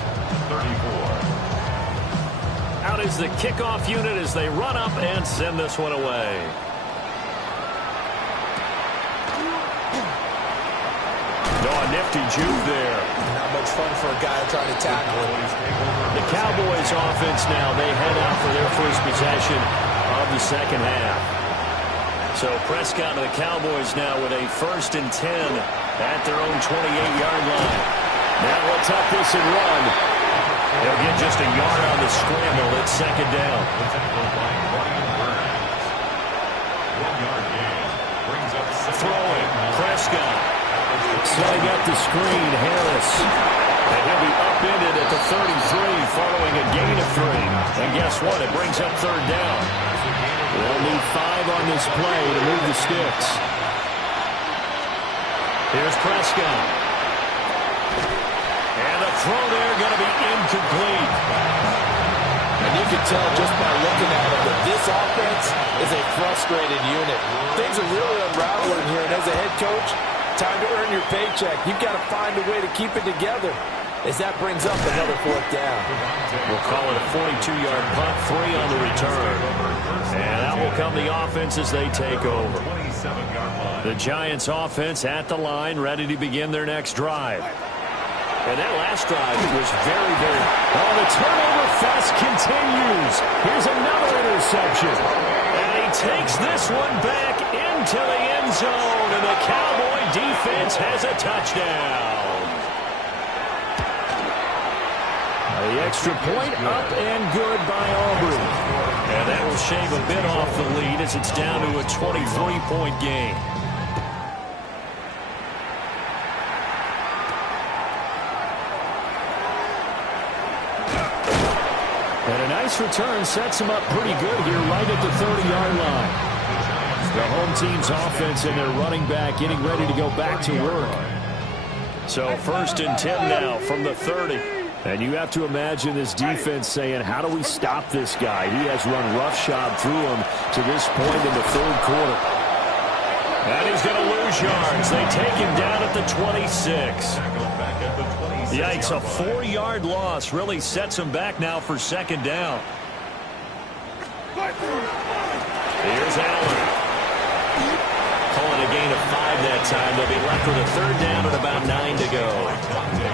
34. Out is the kickoff unit as they run up and send this one away. Nifty juke there. Not much fun for a guy trying to tackle him. The Cowboys offense now, they head out for their first possession of the second half. So Prescott and the Cowboys now with a first and 10 at their own 28-yard line. Now we'll tuck this and run. They'll get just a yard on the scramble at second down. Throwing, Prescott. Setting up the screen, Harris. And he'll be upended at the 33 following a gain of 3. And guess what? It brings up third down. They'll need 5 on this play to move the sticks. Here's Prescott. And the throw there going to be incomplete. And you can tell just by looking at it that this offense is a frustrated unit. Things are really unraveling here, and as a head coach, time to earn your paycheck. You've got to find a way to keep it together as that brings up another fourth down. We'll call it a 42-yard punt, 3 on the return. And out will come the offense as they take over. The Giants offense at the line, ready to begin their next drive. And that last drive was very, very... Oh, the turnover fest continues. Here's another interception. And he takes this one back into the end zone, and the Cowboy defense has a touchdown. The extra point up and good by Aubrey. And that will shave a bit off the lead as it's down to a 23-point game. And a nice return sets him up pretty good here right at the 30-yard line. The home team's offense and their running back getting ready to go back to work. So first and 10 now from the 30. And you have to imagine this defense saying, how do we stop this guy? He has run roughshod through him to this point in the third quarter. And he's going to lose yards. They take him down at the 26. Yikes, a 4-yard loss really sets him back now for second down. Here's Allen. Calling a gain of 5 that time. They'll be left with a third down and about 9 to go.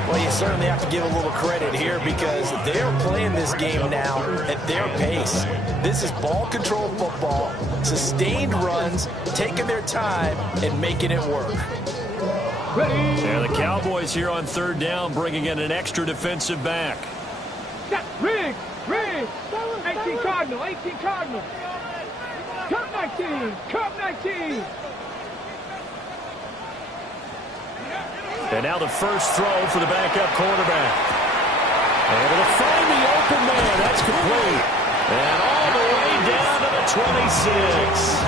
Well, you certainly have to give a little credit here because they're playing this game now at their pace. This is ball control football, sustained runs, taking their time and making it work. And the Cowboys here on third down bringing in an extra defensive back. Rig! 18 Cardinal, 18 Cardinal. Cup 19, Cup 19. And now the first throw for the backup quarterback. Able to find the open man. That's complete. And all the way down to the 26.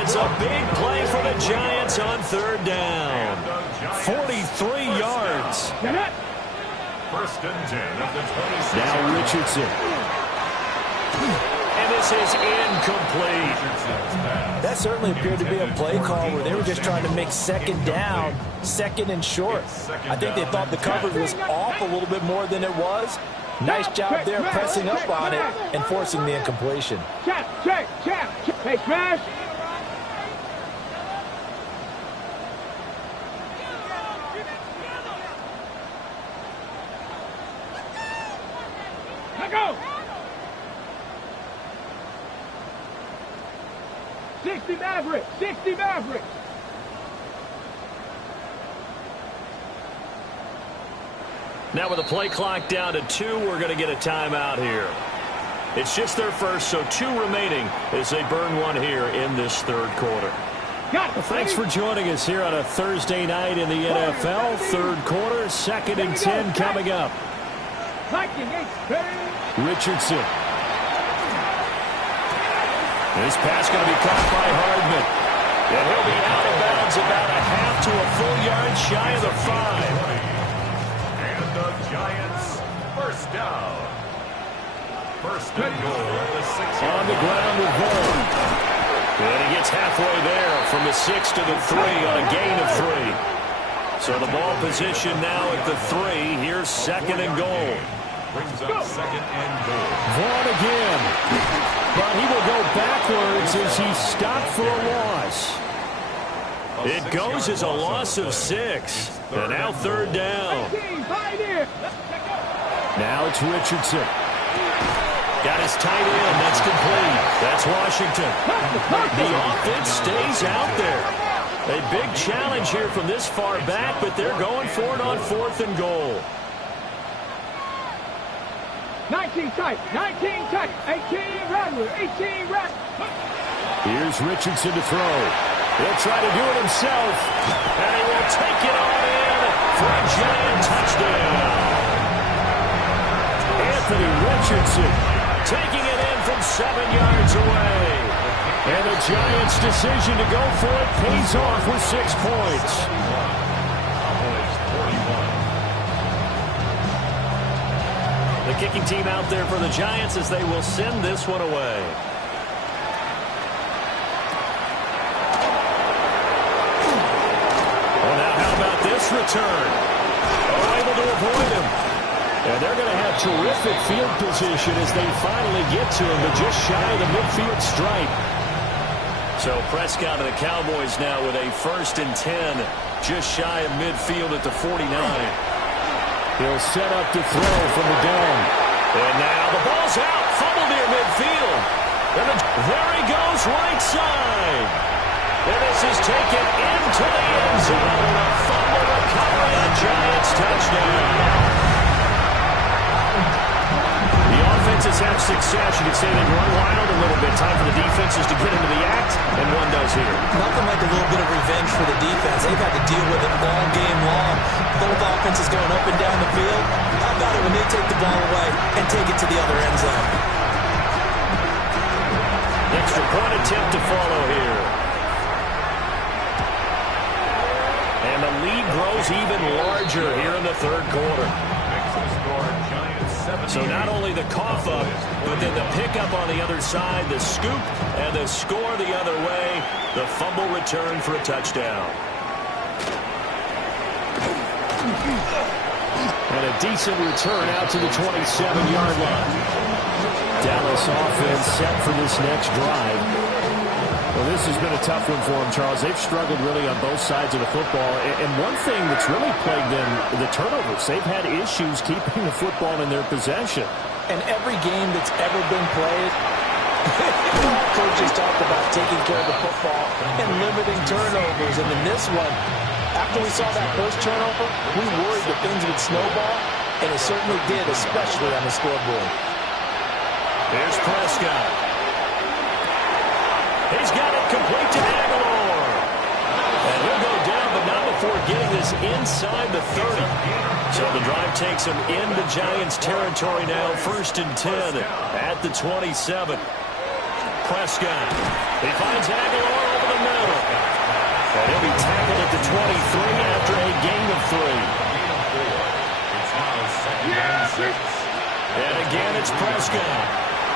It's a big play for the Giants on third down. 43 yards. First and 10 at the 26. Now Richardson. And this is incomplete. That certainly appeared to be a play call where they were just trying to make second down, second and short. I think they thought the coverage was off a little bit more than it was. Nice job there pressing up on it and forcing the incompletion. Check. Hey, Crash. Let go. 60 Mavericks. Now with the play clock down to 2, we're going to get a timeout here. It's just their first, so 2 remaining as they burn one here in this third quarter. Well, thanks for joining us here on a Thursday night in the NFL. Third quarter, 2nd and 10 coming up. Richardson. This pass going to be caught by Hardman. And he'll be out of bounds about a half to a full yard shy of the 5. And the Giants first down. First and goal at the 6 On the ground with Vaughn. And he gets halfway there from the 6 to the 3 on a gain of 3. So the ball position now at the 3. Here's 2nd and goal. Brings up 2nd and goal. Vaughn again. But he will go backwards as he's stopped for a loss. It goes as a loss of 6. And now 3rd down. Now it's Richardson. Got his tight end. That's complete. That's Washington. The offense stays out there. A big challenge here from this far back, but they're going for it on 4th and goal. 19 tight, 18 right, 18 right. Here's Richardson to throw. He'll try to do it himself, and he will take it on in for a Giant touchdown. Anthony Richardson taking it in from 7 yards away. And the Giants' decision to go for it pays off with 6 points. The kicking team out there for the Giants as they will send this one away. Well, now how about this return? Oh, able to avoid him. And they're going to have terrific field position as they finally get to him, but just shy of the midfield stripe. So Prescott and the Cowboys now with a 1st and 10, just shy of midfield at the 49. He'll set up to throw from the gun. And now the ball's out. Fumble near midfield. And there he goes, right side. And this is taken into the end zone. A fumble recovery, a Giants touchdown. The offenses have success. You could say they run wild a little bit. Time for the defenses to get into the act, and one does here. Nothing like a little bit of revenge for the defense. They've had to deal with it all game long. Both offenses going up and down the field. How about it when they take the ball away and take it to the other end zone? Extra point attempt to follow here. And the lead grows even larger here in the third quarter. So not only the cough up, but then the pickup on the other side, the scoop, and the score the other way. The fumble return for a touchdown. And a decent return out to the 27-yard line. Dallas offense set for this next drive. Well, this has been a tough one for them, Charles. They've struggled really on both sides of the football. And one thing that's really plagued them, the turnovers. They've had issues keeping the football in their possession. And every game that's ever been played, coaches talked about taking care of the football and limiting turnovers. And in this one, after we saw that first turnover, we worried that things would snowball, and it certainly did, especially on the scoreboard. Here's Prescott. He's got it complete to Aguilar. And he'll go down, but not before getting this inside the 30. So the drive takes him into Giants territory now. 1st and 10 at the 27. Prescott. He finds Aguilar over the middle. And he'll be tackled at the 23 after a gain of 3. And again, it's Prescott.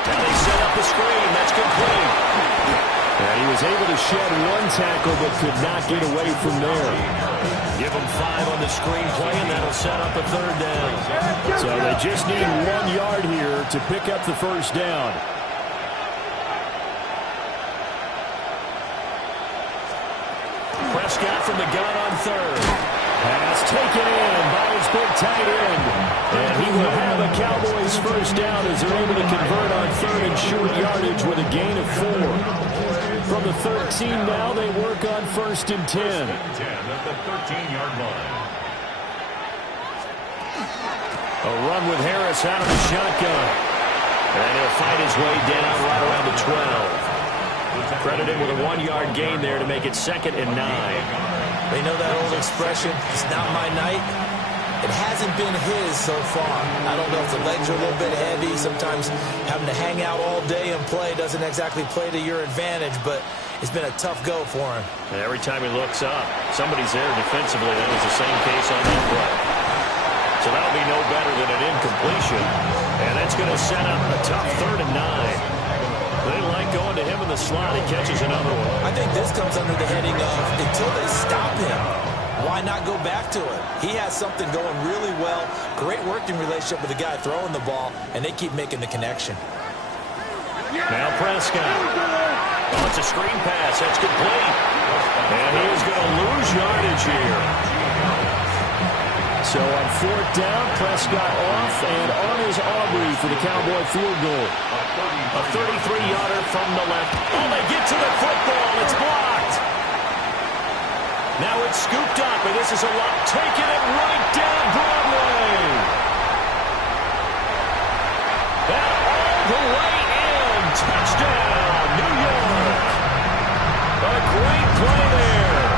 Now they set up the screen. That's complete. And he was able to shed one tackle but could not get away from there. Give him 5 on the screen play, and that'll set up a 3rd down. So they just need 1 yard here to pick up the 1st down. Prescott from the gun on 3rd. Pass taken in by his big tight end. And he will have a Cowboys 1st down as they're able to convert on 3rd and short yardage with a gain of 4. From the 13 now, they work on 1st and 10. 1st and 10 at the 13-yard line. A run with Harris out of the shotgun. And he'll find his way down right around the 12. Credit him with a 1-yard gain there to make it 2nd and 9. They know that old expression, it's not my night. It hasn't been his so far. I don't know if the legs are a little bit heavy. Sometimes having to hang out all day and play doesn't exactly play to your advantage, but it's been a tough go for him. And every time he looks up, somebody's there defensively. That was the same case on that play. So that'll be no better than an incompletion. And that's going to set up a tough 3rd and 9. They like going to him in the slot. He catches another one. I think this comes under the heading of until they stop him, why not go back to it? He has something going really well. Great working relationship with the guy throwing the ball, and they keep making the connection. Now Prescott. Oh, it's a screen pass. That's complete. And he is going to lose yardage here. So on 4th down, Prescott off, and on is Aubrey for the Cowboy field goal. A 33-yarder from the left. Oh, they get to the football. It's blocked. Now it's scooped up, and this is a lot. Taking it right down Broadway. And all the way in. Touchdown, New York. A great play there.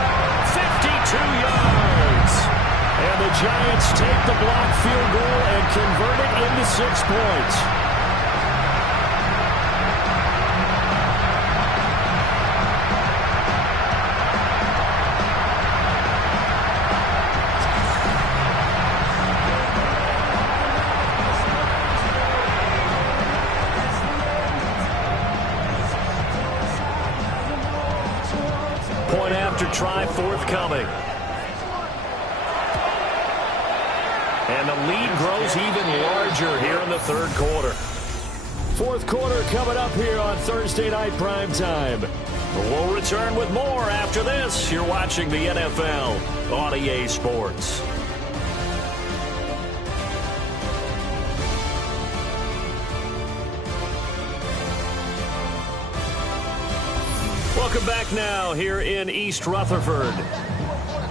52 yards. And the Giants take the blocked field goal and convert it into 6 points. Point after try forthcoming. And the lead grows even larger here in the 3rd quarter. 4th quarter coming up here on Thursday Night Primetime. We'll return with more after this. You're watching the NFL on EA Sports. Welcome back now here in East Rutherford.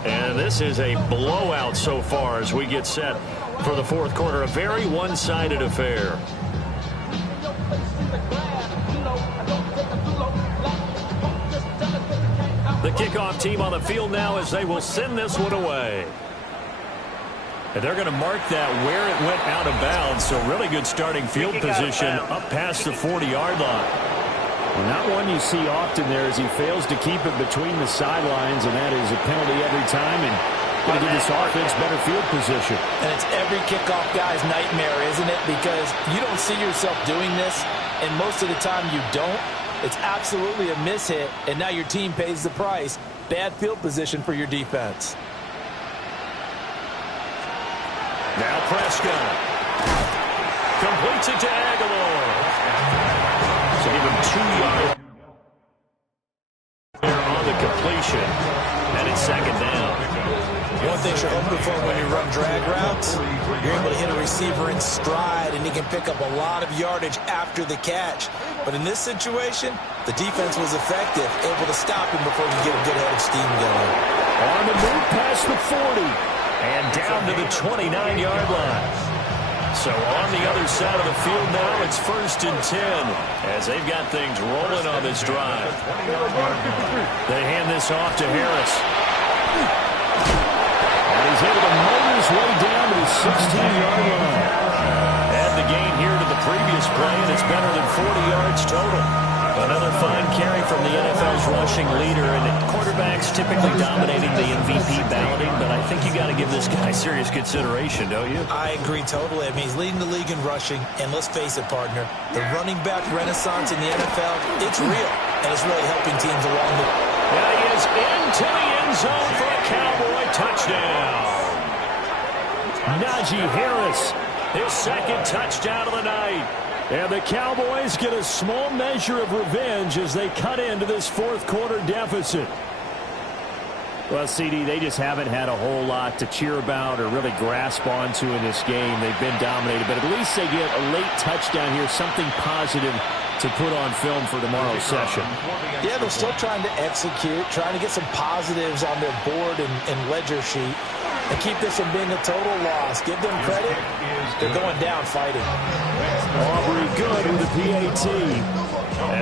And this is a blowout so far as we get set for the 4th quarter. A very one-sided affair. The kickoff team on the field now as they will send this one away. And they're going to mark that where it went out of bounds. So really good starting field position up past the 40-yard line. Well, not one you see often there as he fails to keep it between the sidelines, and that is a penalty every time, and going to give this offense better field position. And it's every kickoff guy's nightmare, isn't it? Because you don't see yourself doing this, and most of the time you don't. It's absolutely a miss-hit, and now your team pays the price. Bad field position for your defense. Now Prescott. Completes it to Aguilar. So give him 2 yards there on the completion. And it's 2nd down. One thing you're hoping for when you run drag routes, you're able to hit a receiver in stride, and he can pick up a lot of yardage after the catch. But in this situation, the defense was effective, able to stop him before he get a good head of steam going. On the move past the 40 and down to the 29-yard line. So on the other side of the field now, it's 1st and 10 as they've got things rolling on this drive. They hand this off to Harris. And he's able to motor his way down to the 16-yard line. Add the gain here to the previous play, and it's better than 40 yards total. Another fine carry from the NFL's rushing leader, and quarterbacks typically dominating the MVP balloting, but I think you got to give this guy serious consideration, don't you? I agree totally. I mean, he's leading the league in rushing, and let's face it, partner, the running back renaissance in the NFL, it's real, and it's really helping teams along the way. Now he is into the end zone for a Cowboy touchdown. Najee Harris, his 2nd touchdown of the night. And the Cowboys get a small measure of revenge as they cut into this 4th quarter deficit. Well, CD, they just haven't had a whole lot to cheer about or really grasp onto in this game. They've been dominated, but at least they get a late touchdown here, something positive to put on film for tomorrow's session. Yeah, they're still trying to execute, trying to get some positives on their board and ledger sheet. and keep this from being a total loss. Give them credit. They're going down fighting. Aubrey good with the PAT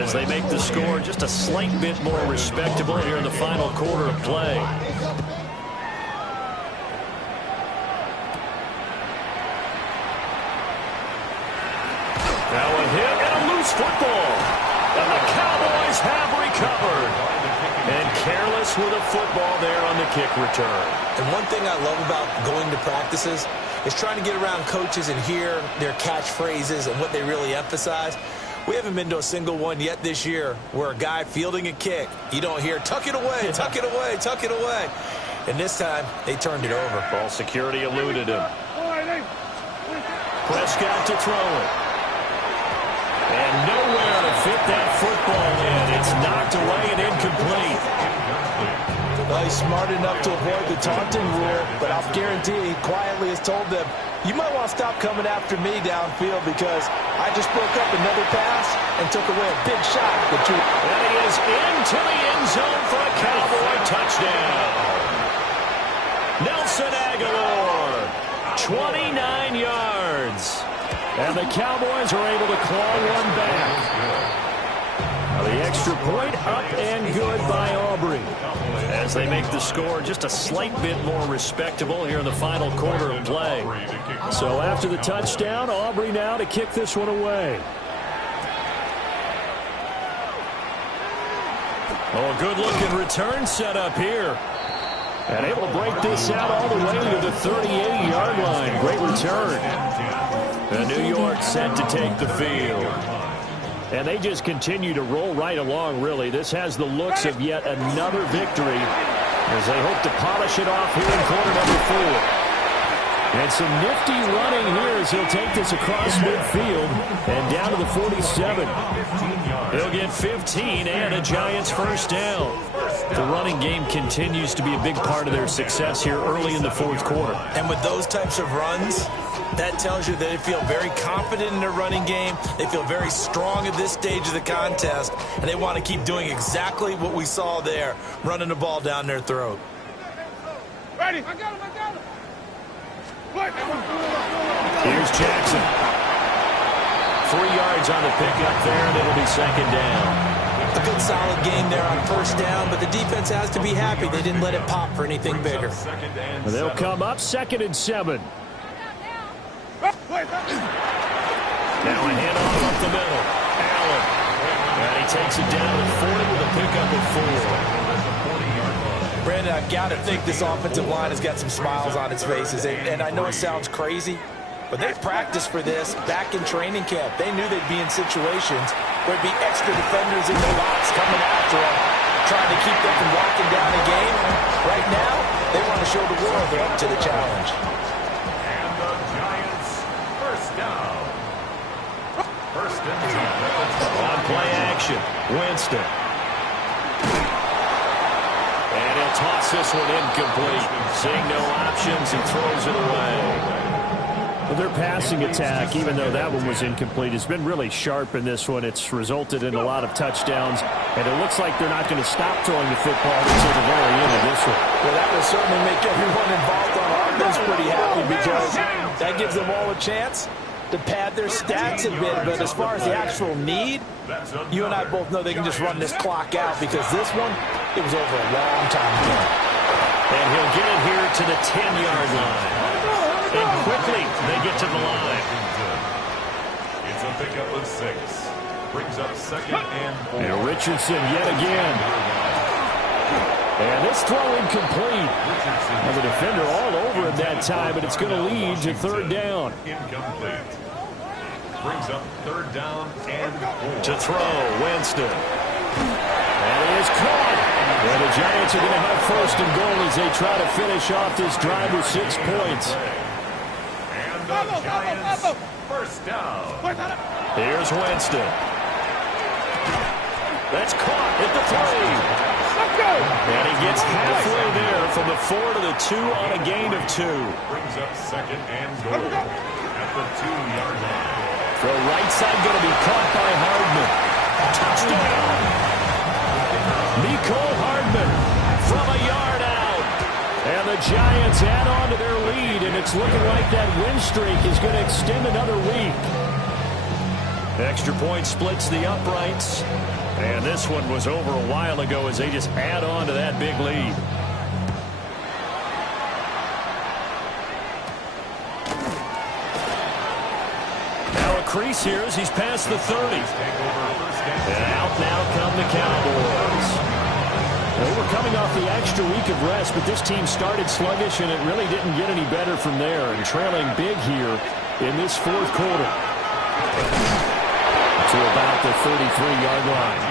as they make the score just a slight bit more respectable here in the final quarter of play. Now a hit and a loose football. And the Cowboys have recovered. And careless with a football there on the kick return. And one thing I love about going to practices is trying to get around coaches and hear their catchphrases and what they really emphasize. We haven't been to a single one yet this year where a guy fielding a kick, you don't hear, tuck it away, tuck it away, tuck it away. And this time, they turned it over. Ball security eluded him. Prescott to throw it. And nowhere to fit that football in. It's knocked away and incomplete. Well, he's smart enough to avoid the taunting rule, but I'll guarantee he quietly has told them, you might want to stop coming after me downfield because I just broke up another pass and took away a big shot. And he is into the end zone for a Cowboy touchdown. Nelson Aguilar, 29 yards. And the Cowboys are able to claw one back. The extra point up and good by Aubrey as they make the score just a slight bit more respectable here in the final quarter of play. So after the touchdown, Aubrey now to kick this one away. Oh, good-looking return set up here. And able to break this out all the way to the 38-yard line. Great return. And New York set to take the field. And they just continue to roll right along, really. This has the looks of yet another victory as they hope to polish it off here in quarter number 4. And some nifty running here as he'll take this across midfield and down to the 47. He'll get 15 and a Giants first down. The running game continues to be a big part of their success here early in the fourth quarter. And with those types of runs, that tells you that they feel very confident in their running game. They feel very strong at this stage of the contest, and they want to keep doing exactly what we saw there, running the ball down their throat. Ready? I got him, I got him. Here's Jackson. 3 yards on the pickup there, and it'll be second down. A good solid game there on first down, but the defense has to be happy they didn't let it pop for anything bigger. They'll come up 2nd and 7. Now a handoff up the middle. Allen. And he takes it down at 40 with a pickup of 4. Brandon, I've got to think this offensive line has got some smiles on its faces. And I know it sounds crazy, but they've practiced for this back in training camp. They knew they'd be in situations where there'd be extra defenders in the box coming after them, trying to keep them from locking down a game. Right now, they want to show the world they're up to the challenge. And the Giants first down. First and 10. On play action, Winston. And he'll toss this one incomplete. Seeing no options, he throws it away. Well, their passing attack, even though that one was incomplete, has been really sharp in this one. It's resulted in a lot of touchdowns, and it looks like they're not going to stop throwing the football until the very end of this one. Well, that will certainly make everyone involved on offense pretty happy because that gives them all a chance to pad their stats a bit. But as far as the actual need, you and I both know they can just run this clock out because this one, it was over a long time ago. And he'll get it here to the 10-yard line. And quickly, they get to the line. It's a pickup of 6. Brings up 2nd and 4. And Richardson yet again. And this throw incomplete. And the defender all over it that time, but it's going to lead to 3rd down. Incomplete. Brings up 3rd down and 4. To throw, Winston. And he is caught. And the Giants are going to have 1st and goal as they try to finish off this drive with 6 points. And the Giants first down. Here's Winston. That's caught at the 3. And he gets halfway there from the 4 to the 2 on a gain of 2. Brings up 2nd and goal at the 2-yard line. The right side going to be caught by Hardman. Touchdown! Mecole Hardman from a yard out. And And the Giants add on to their lead, and it's looking like that win streak is going to extend another week. Extra point splits the uprights. And this one was over a while ago as they just add on to that big lead. Now a crease here as he's past the 30. And out now come the Cowboys. They were coming off the extra week of rest, but this team started sluggish, and it really didn't get any better from there. And trailing big here in this fourth quarter. To about the 33-yard line.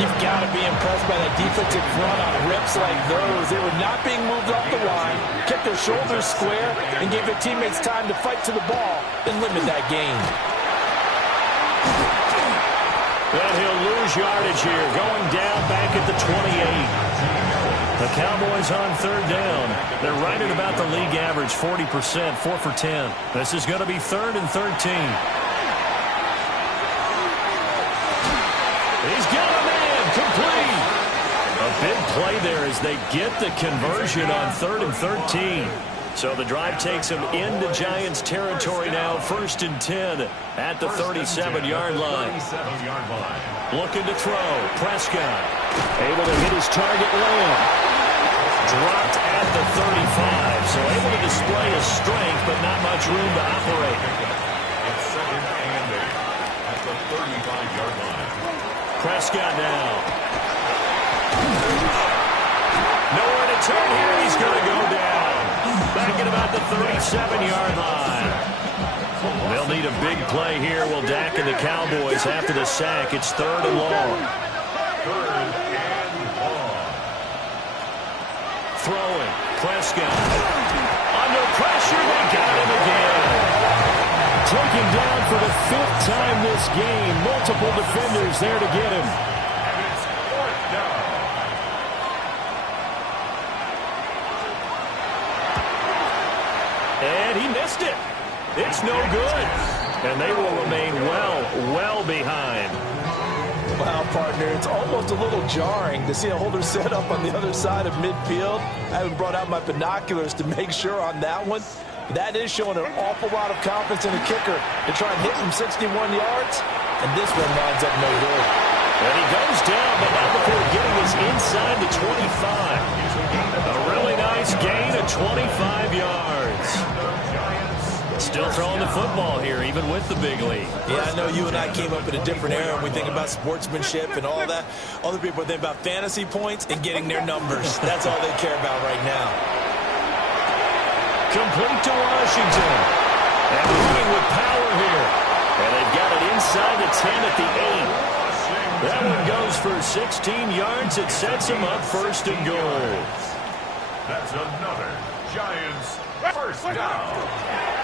You've got to be impressed by that defensive front on rips like those. They were not being moved off the line, kept their shoulders square, and gave their teammates time to fight to the ball and limit that gain. And he'll lose yardage here, going down back at the 28. The Cowboys on third down. They're right at about the league average, 40%, 4 for 10. This is going to be 3rd and 13. He's got a man, complete. A big play there as they get the conversion on 3rd and 13. So the drive takes them into Giants territory now, 1st and 10 at the 37-yard line. Looking to throw. Prescott able to hit his target, Lamb. Dropped at the 35, so able to display his strength, but not much room to operate. It's 2nd and 8 at the 35-yard line. Prescott now. Nowhere to turn here. He's going to go down. Back at about the 37-yard line. They'll need a big play here. Will Dak and the Cowboys after the sack. It's 3rd and long. 3rd and long. Throwing. Prescott. Under pressure. They got him again. Taken down for the 5th time this game. Multiple defenders there to get him. And it's 4th down. And he missed it. It's no good. And they will remain well behind. Wow, partner, it's almost a little jarring to see a holder set up on the other side of midfield. I haven't brought out my binoculars to make sure on that one. That is showing an awful lot of confidence in the kicker to try and hit from 61 yards. And this one lines up no good. And he goes down, but not before getting us inside the 25. A really nice gain of 25 yards. Still throwing the football here, even with the big lead. Yeah, I know you and I came up in a different era, and we think about sportsmanship and all that. Other people think about fantasy points and getting their numbers. That's all they care about right now. Complete to Washington. And moving with power here. And they've got it inside the 10 at the 8. That one goes for 16 yards. It sets them up 1st and goal. That's another Giants 1st down.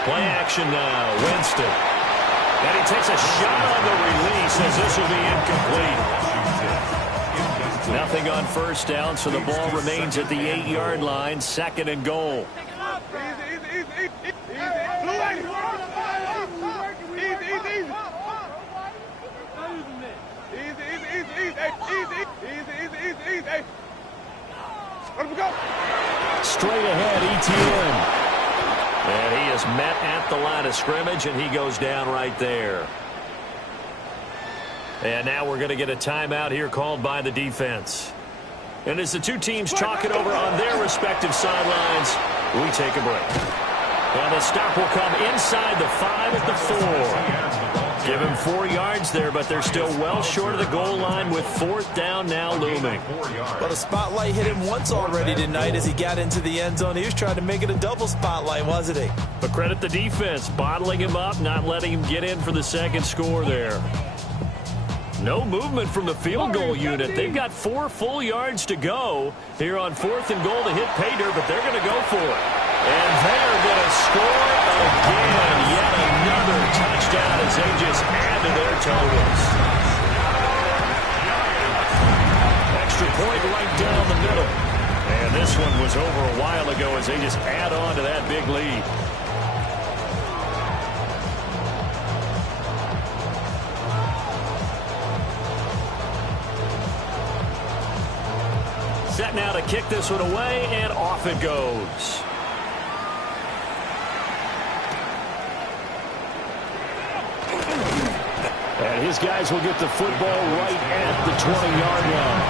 Play action now. Winston. And he takes a shot on the release as this will be incomplete. Nothing on 1st down, so the ball remains at the 8-yard line. 2nd and goal. Straight ahead, ETN. And he is met at the line of scrimmage, and he goes down right there. And now we're going to get a timeout here called by the defense. And as the two teams talk it over on their respective sidelines, we take a break. And the stop will come inside the 5 at the 4. Give him 4 yards there, but they're still well short of the goal line with 4th down now looming. Well, the spotlight hit him once already tonight as he got into the end zone. He was trying to make it a double spotlight, wasn't he? But credit the defense, bottling him up, not letting him get in for the 2nd score there. No movement from the field goal unit. They've got 4 full yards to go here on 4th and goal to hit pay dirt, but they're going to go for it. And they're going to score again. Yet another touchdown as they just add to their totals. Extra point right down the middle. And this one was over a while ago as they just add on to that big lead. Set set now to kick this one away, and off it goes. And his guys will get the football right at the 20-yard line.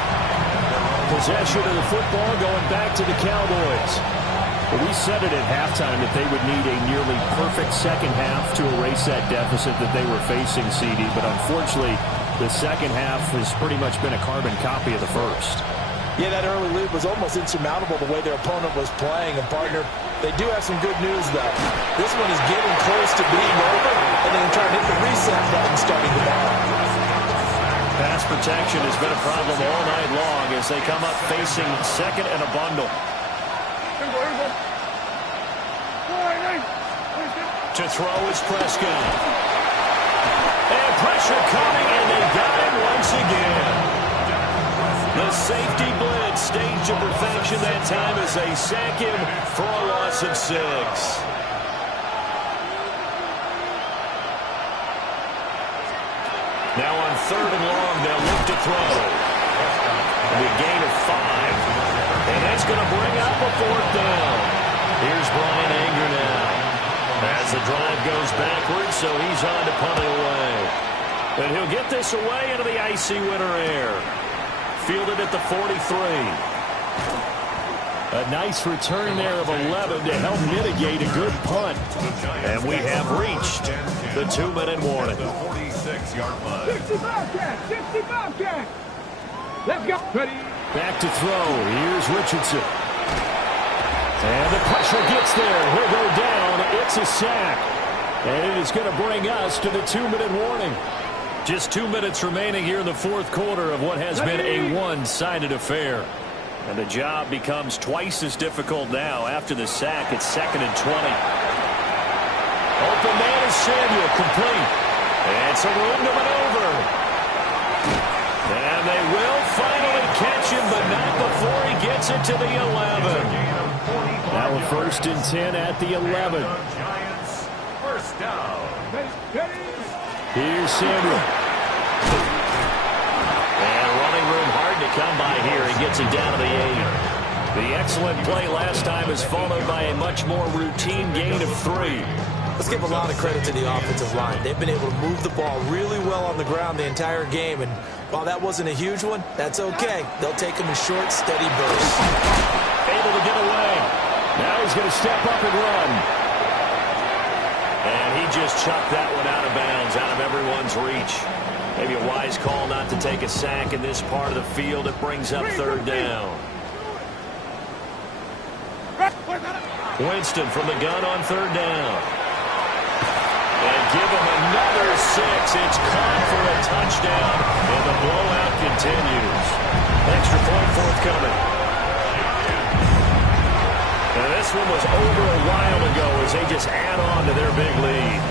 Possession of the football going back to the Cowboys. Well, we said it at halftime that they would need a nearly perfect second half to erase that deficit that they were facing, CD. But unfortunately, the second half has pretty much been a carbon copy of the first. Yeah, that early lead was almost insurmountable the way their opponent was playing. And, partner, they do have some good news, though. This one is getting close to being over, and they can try to hit the reset button starting tomorrow. Pass protection has been a problem all night long as they come up facing second and a bundle. To throw is Prescott. And pressure coming, and they got him once again. The safety blitz staged to perfection that time as they sack him for a loss of 6. Now on 3rd and long, they'll look to throw. A gain of 5. And that's going to bring up a 4th down. Here's Brian Anger now. As the drive goes backwards, so he's on to punt it away. And he'll get this away into the icy winter air. Fielded at the 43. A nice return there of 11 to help mitigate a good punt. And we have reached the 2-minute warning. 46-yard line. 65 catch. Let's go. Ready. Back to throw. Here's Richardson. And the pressure gets there. He'll go down. It's a sack. And it is going to bring us to the 2-minute warning. Just 2 minutes remaining here in the 4th quarter of what has been a one-sided affair. And the job becomes twice as difficult now after the sack. It's 2nd and 20. Open man is Samuel, complete. And some room to maneuver. And they will finally catch him, but not before he gets it to the 11. Now a 1st and 10 at the 11. Giants, first down. Here's Samuel. And running room hard to come by here. He gets it down to the 8. The excellent play last time is followed by a much more routine gain of 3. Let's give a lot of credit to the offensive line. They've been able to move the ball really well on the ground the entire game. And while that wasn't a huge one, that's okay. They'll take them in short, steady bursts. Able to get away. Now he's going to step up and run. And he just chucked that one out of bounds, out of everyone's reach. Maybe a wise call not to take a sack in this part of the field. It brings up 3rd down. Winston from the gun on 3rd down. And give him another 6. It's caught for a touchdown, and the blowout continues. Extra point forthcoming. And this one was over a while ago as they just add on to their big lead.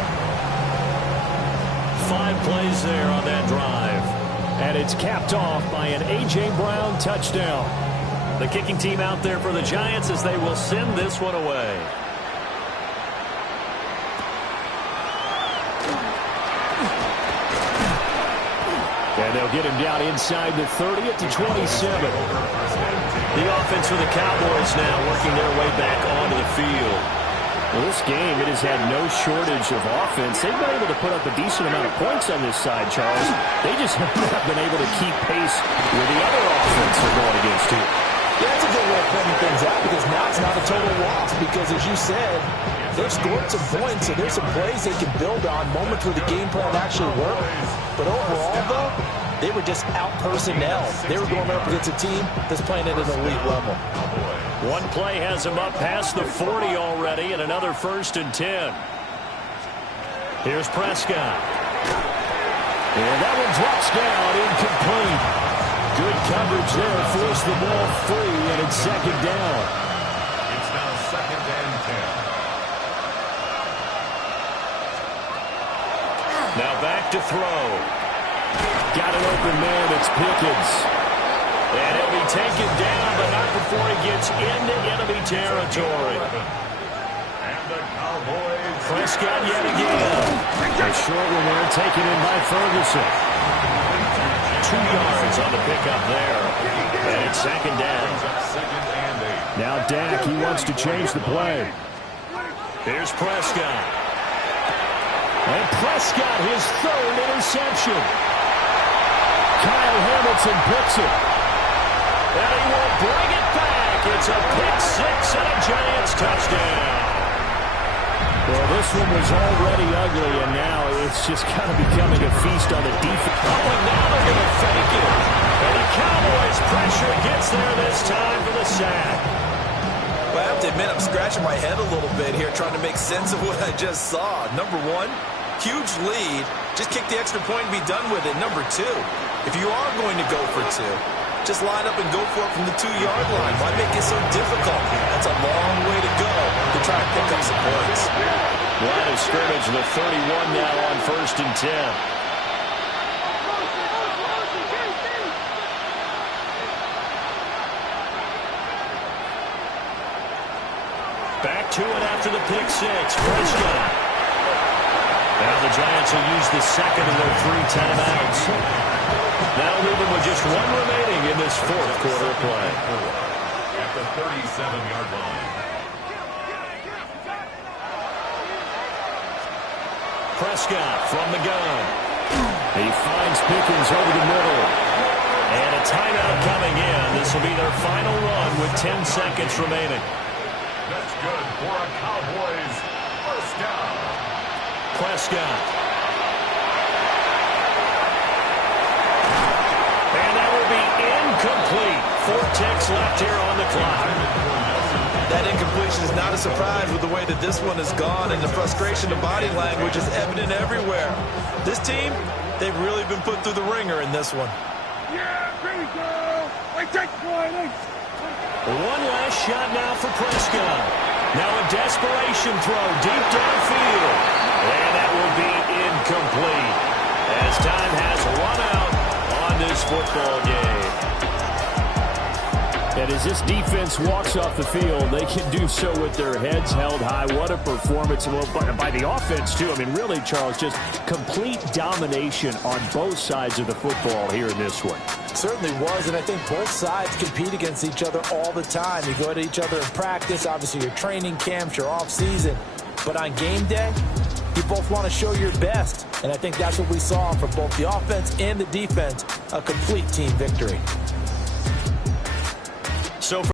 5 plays there on that drive. And it's capped off by an A.J. Brown touchdown. The kicking team out there for the Giants as they will send this one away. And they'll get him down inside the 30 at the 27. The offense for the Cowboys now working their way back onto the field. Well, this game, it has had no shortage of offense. They've been able to put up a decent amount of points on this side, Charles. They just have not been able to keep pace with the other offense they're going against here. Yeah, that's a good way of pointing things out because now it's not a total loss because, as you said, they've scored some points, so there's some plays they can build on, moments where the game plan actually worked. But overall, though, they were just out-personnel. They were going up against a team that's playing at an elite level. One play has him up past the 40 already, and another 1st and 10. Here's Prescott. And that one drops down, incomplete. Good coverage there, forced the ball free, and it's 2nd down. It's now 2nd and 10. Now back to throw. Got an open man, it's Pickens. And he'll be taken down, but not before he gets into enemy territory. And the Cowboys. Prescott yet again. A short one there taken in by Ferguson. 2 yards on the pickup there. And it's second down. Now Dak, he wants to change the play. Here's Prescott. And Prescott, his 3rd interception. Kyle Hamilton picks it. And he will bring it back. It's a pick 6 and a Giants touchdown. Well, this one was already ugly, and now it's just kind of becoming a feast on the defense. Oh, and now they're going to fake it. And the Cowboys' pressure gets there this time for the sack. Well, I have to admit, I'm scratching my head a little bit here trying to make sense of what I just saw. Number 1, huge lead. Just kick the extra point and be done with it. Number 2, if you are going to go for 2, just line up and go for it from the 2-yard line. Why make it so difficult? That's a long way to go to try to pick up some points. Line of scrimmage, the 31 now on 1st and 10. Back to it after the pick 6. Prescott. Now the Giants will use the second of their 3 timeouts. Now leaving with just 1 remaining in this 4th quarter of play. At the 37-yard line. Prescott from the gun. He finds Pickens over the middle. And a timeout coming in. This will be their final run with 10 seconds remaining. That's good for a Cowboys first down. Prescott. And that will be incomplete. 4 ticks left here on the clock. That incompletion is not a surprise with the way that this one has gone, and the frustration of body language is evident everywhere. This team, they've really been put through the ringer in this one. Yeah, ready, girl. Like, take one. One last shot now for Prescott. Now a desperation throw deep downfield. And that will be incomplete as time has run out on this football game. And as this defense walks off the field, they can do so with their heads held high. What a performance by the offense, too. I mean, really, Charles, just complete domination on both sides of the football here in this one. Certainly was, and I think both sides compete against each other all the time. You go at each other in practice, obviously your training camps, your off-season. But on game day, you both want to show your best. And I think that's what we saw from both the offense and the defense, a complete team victory. So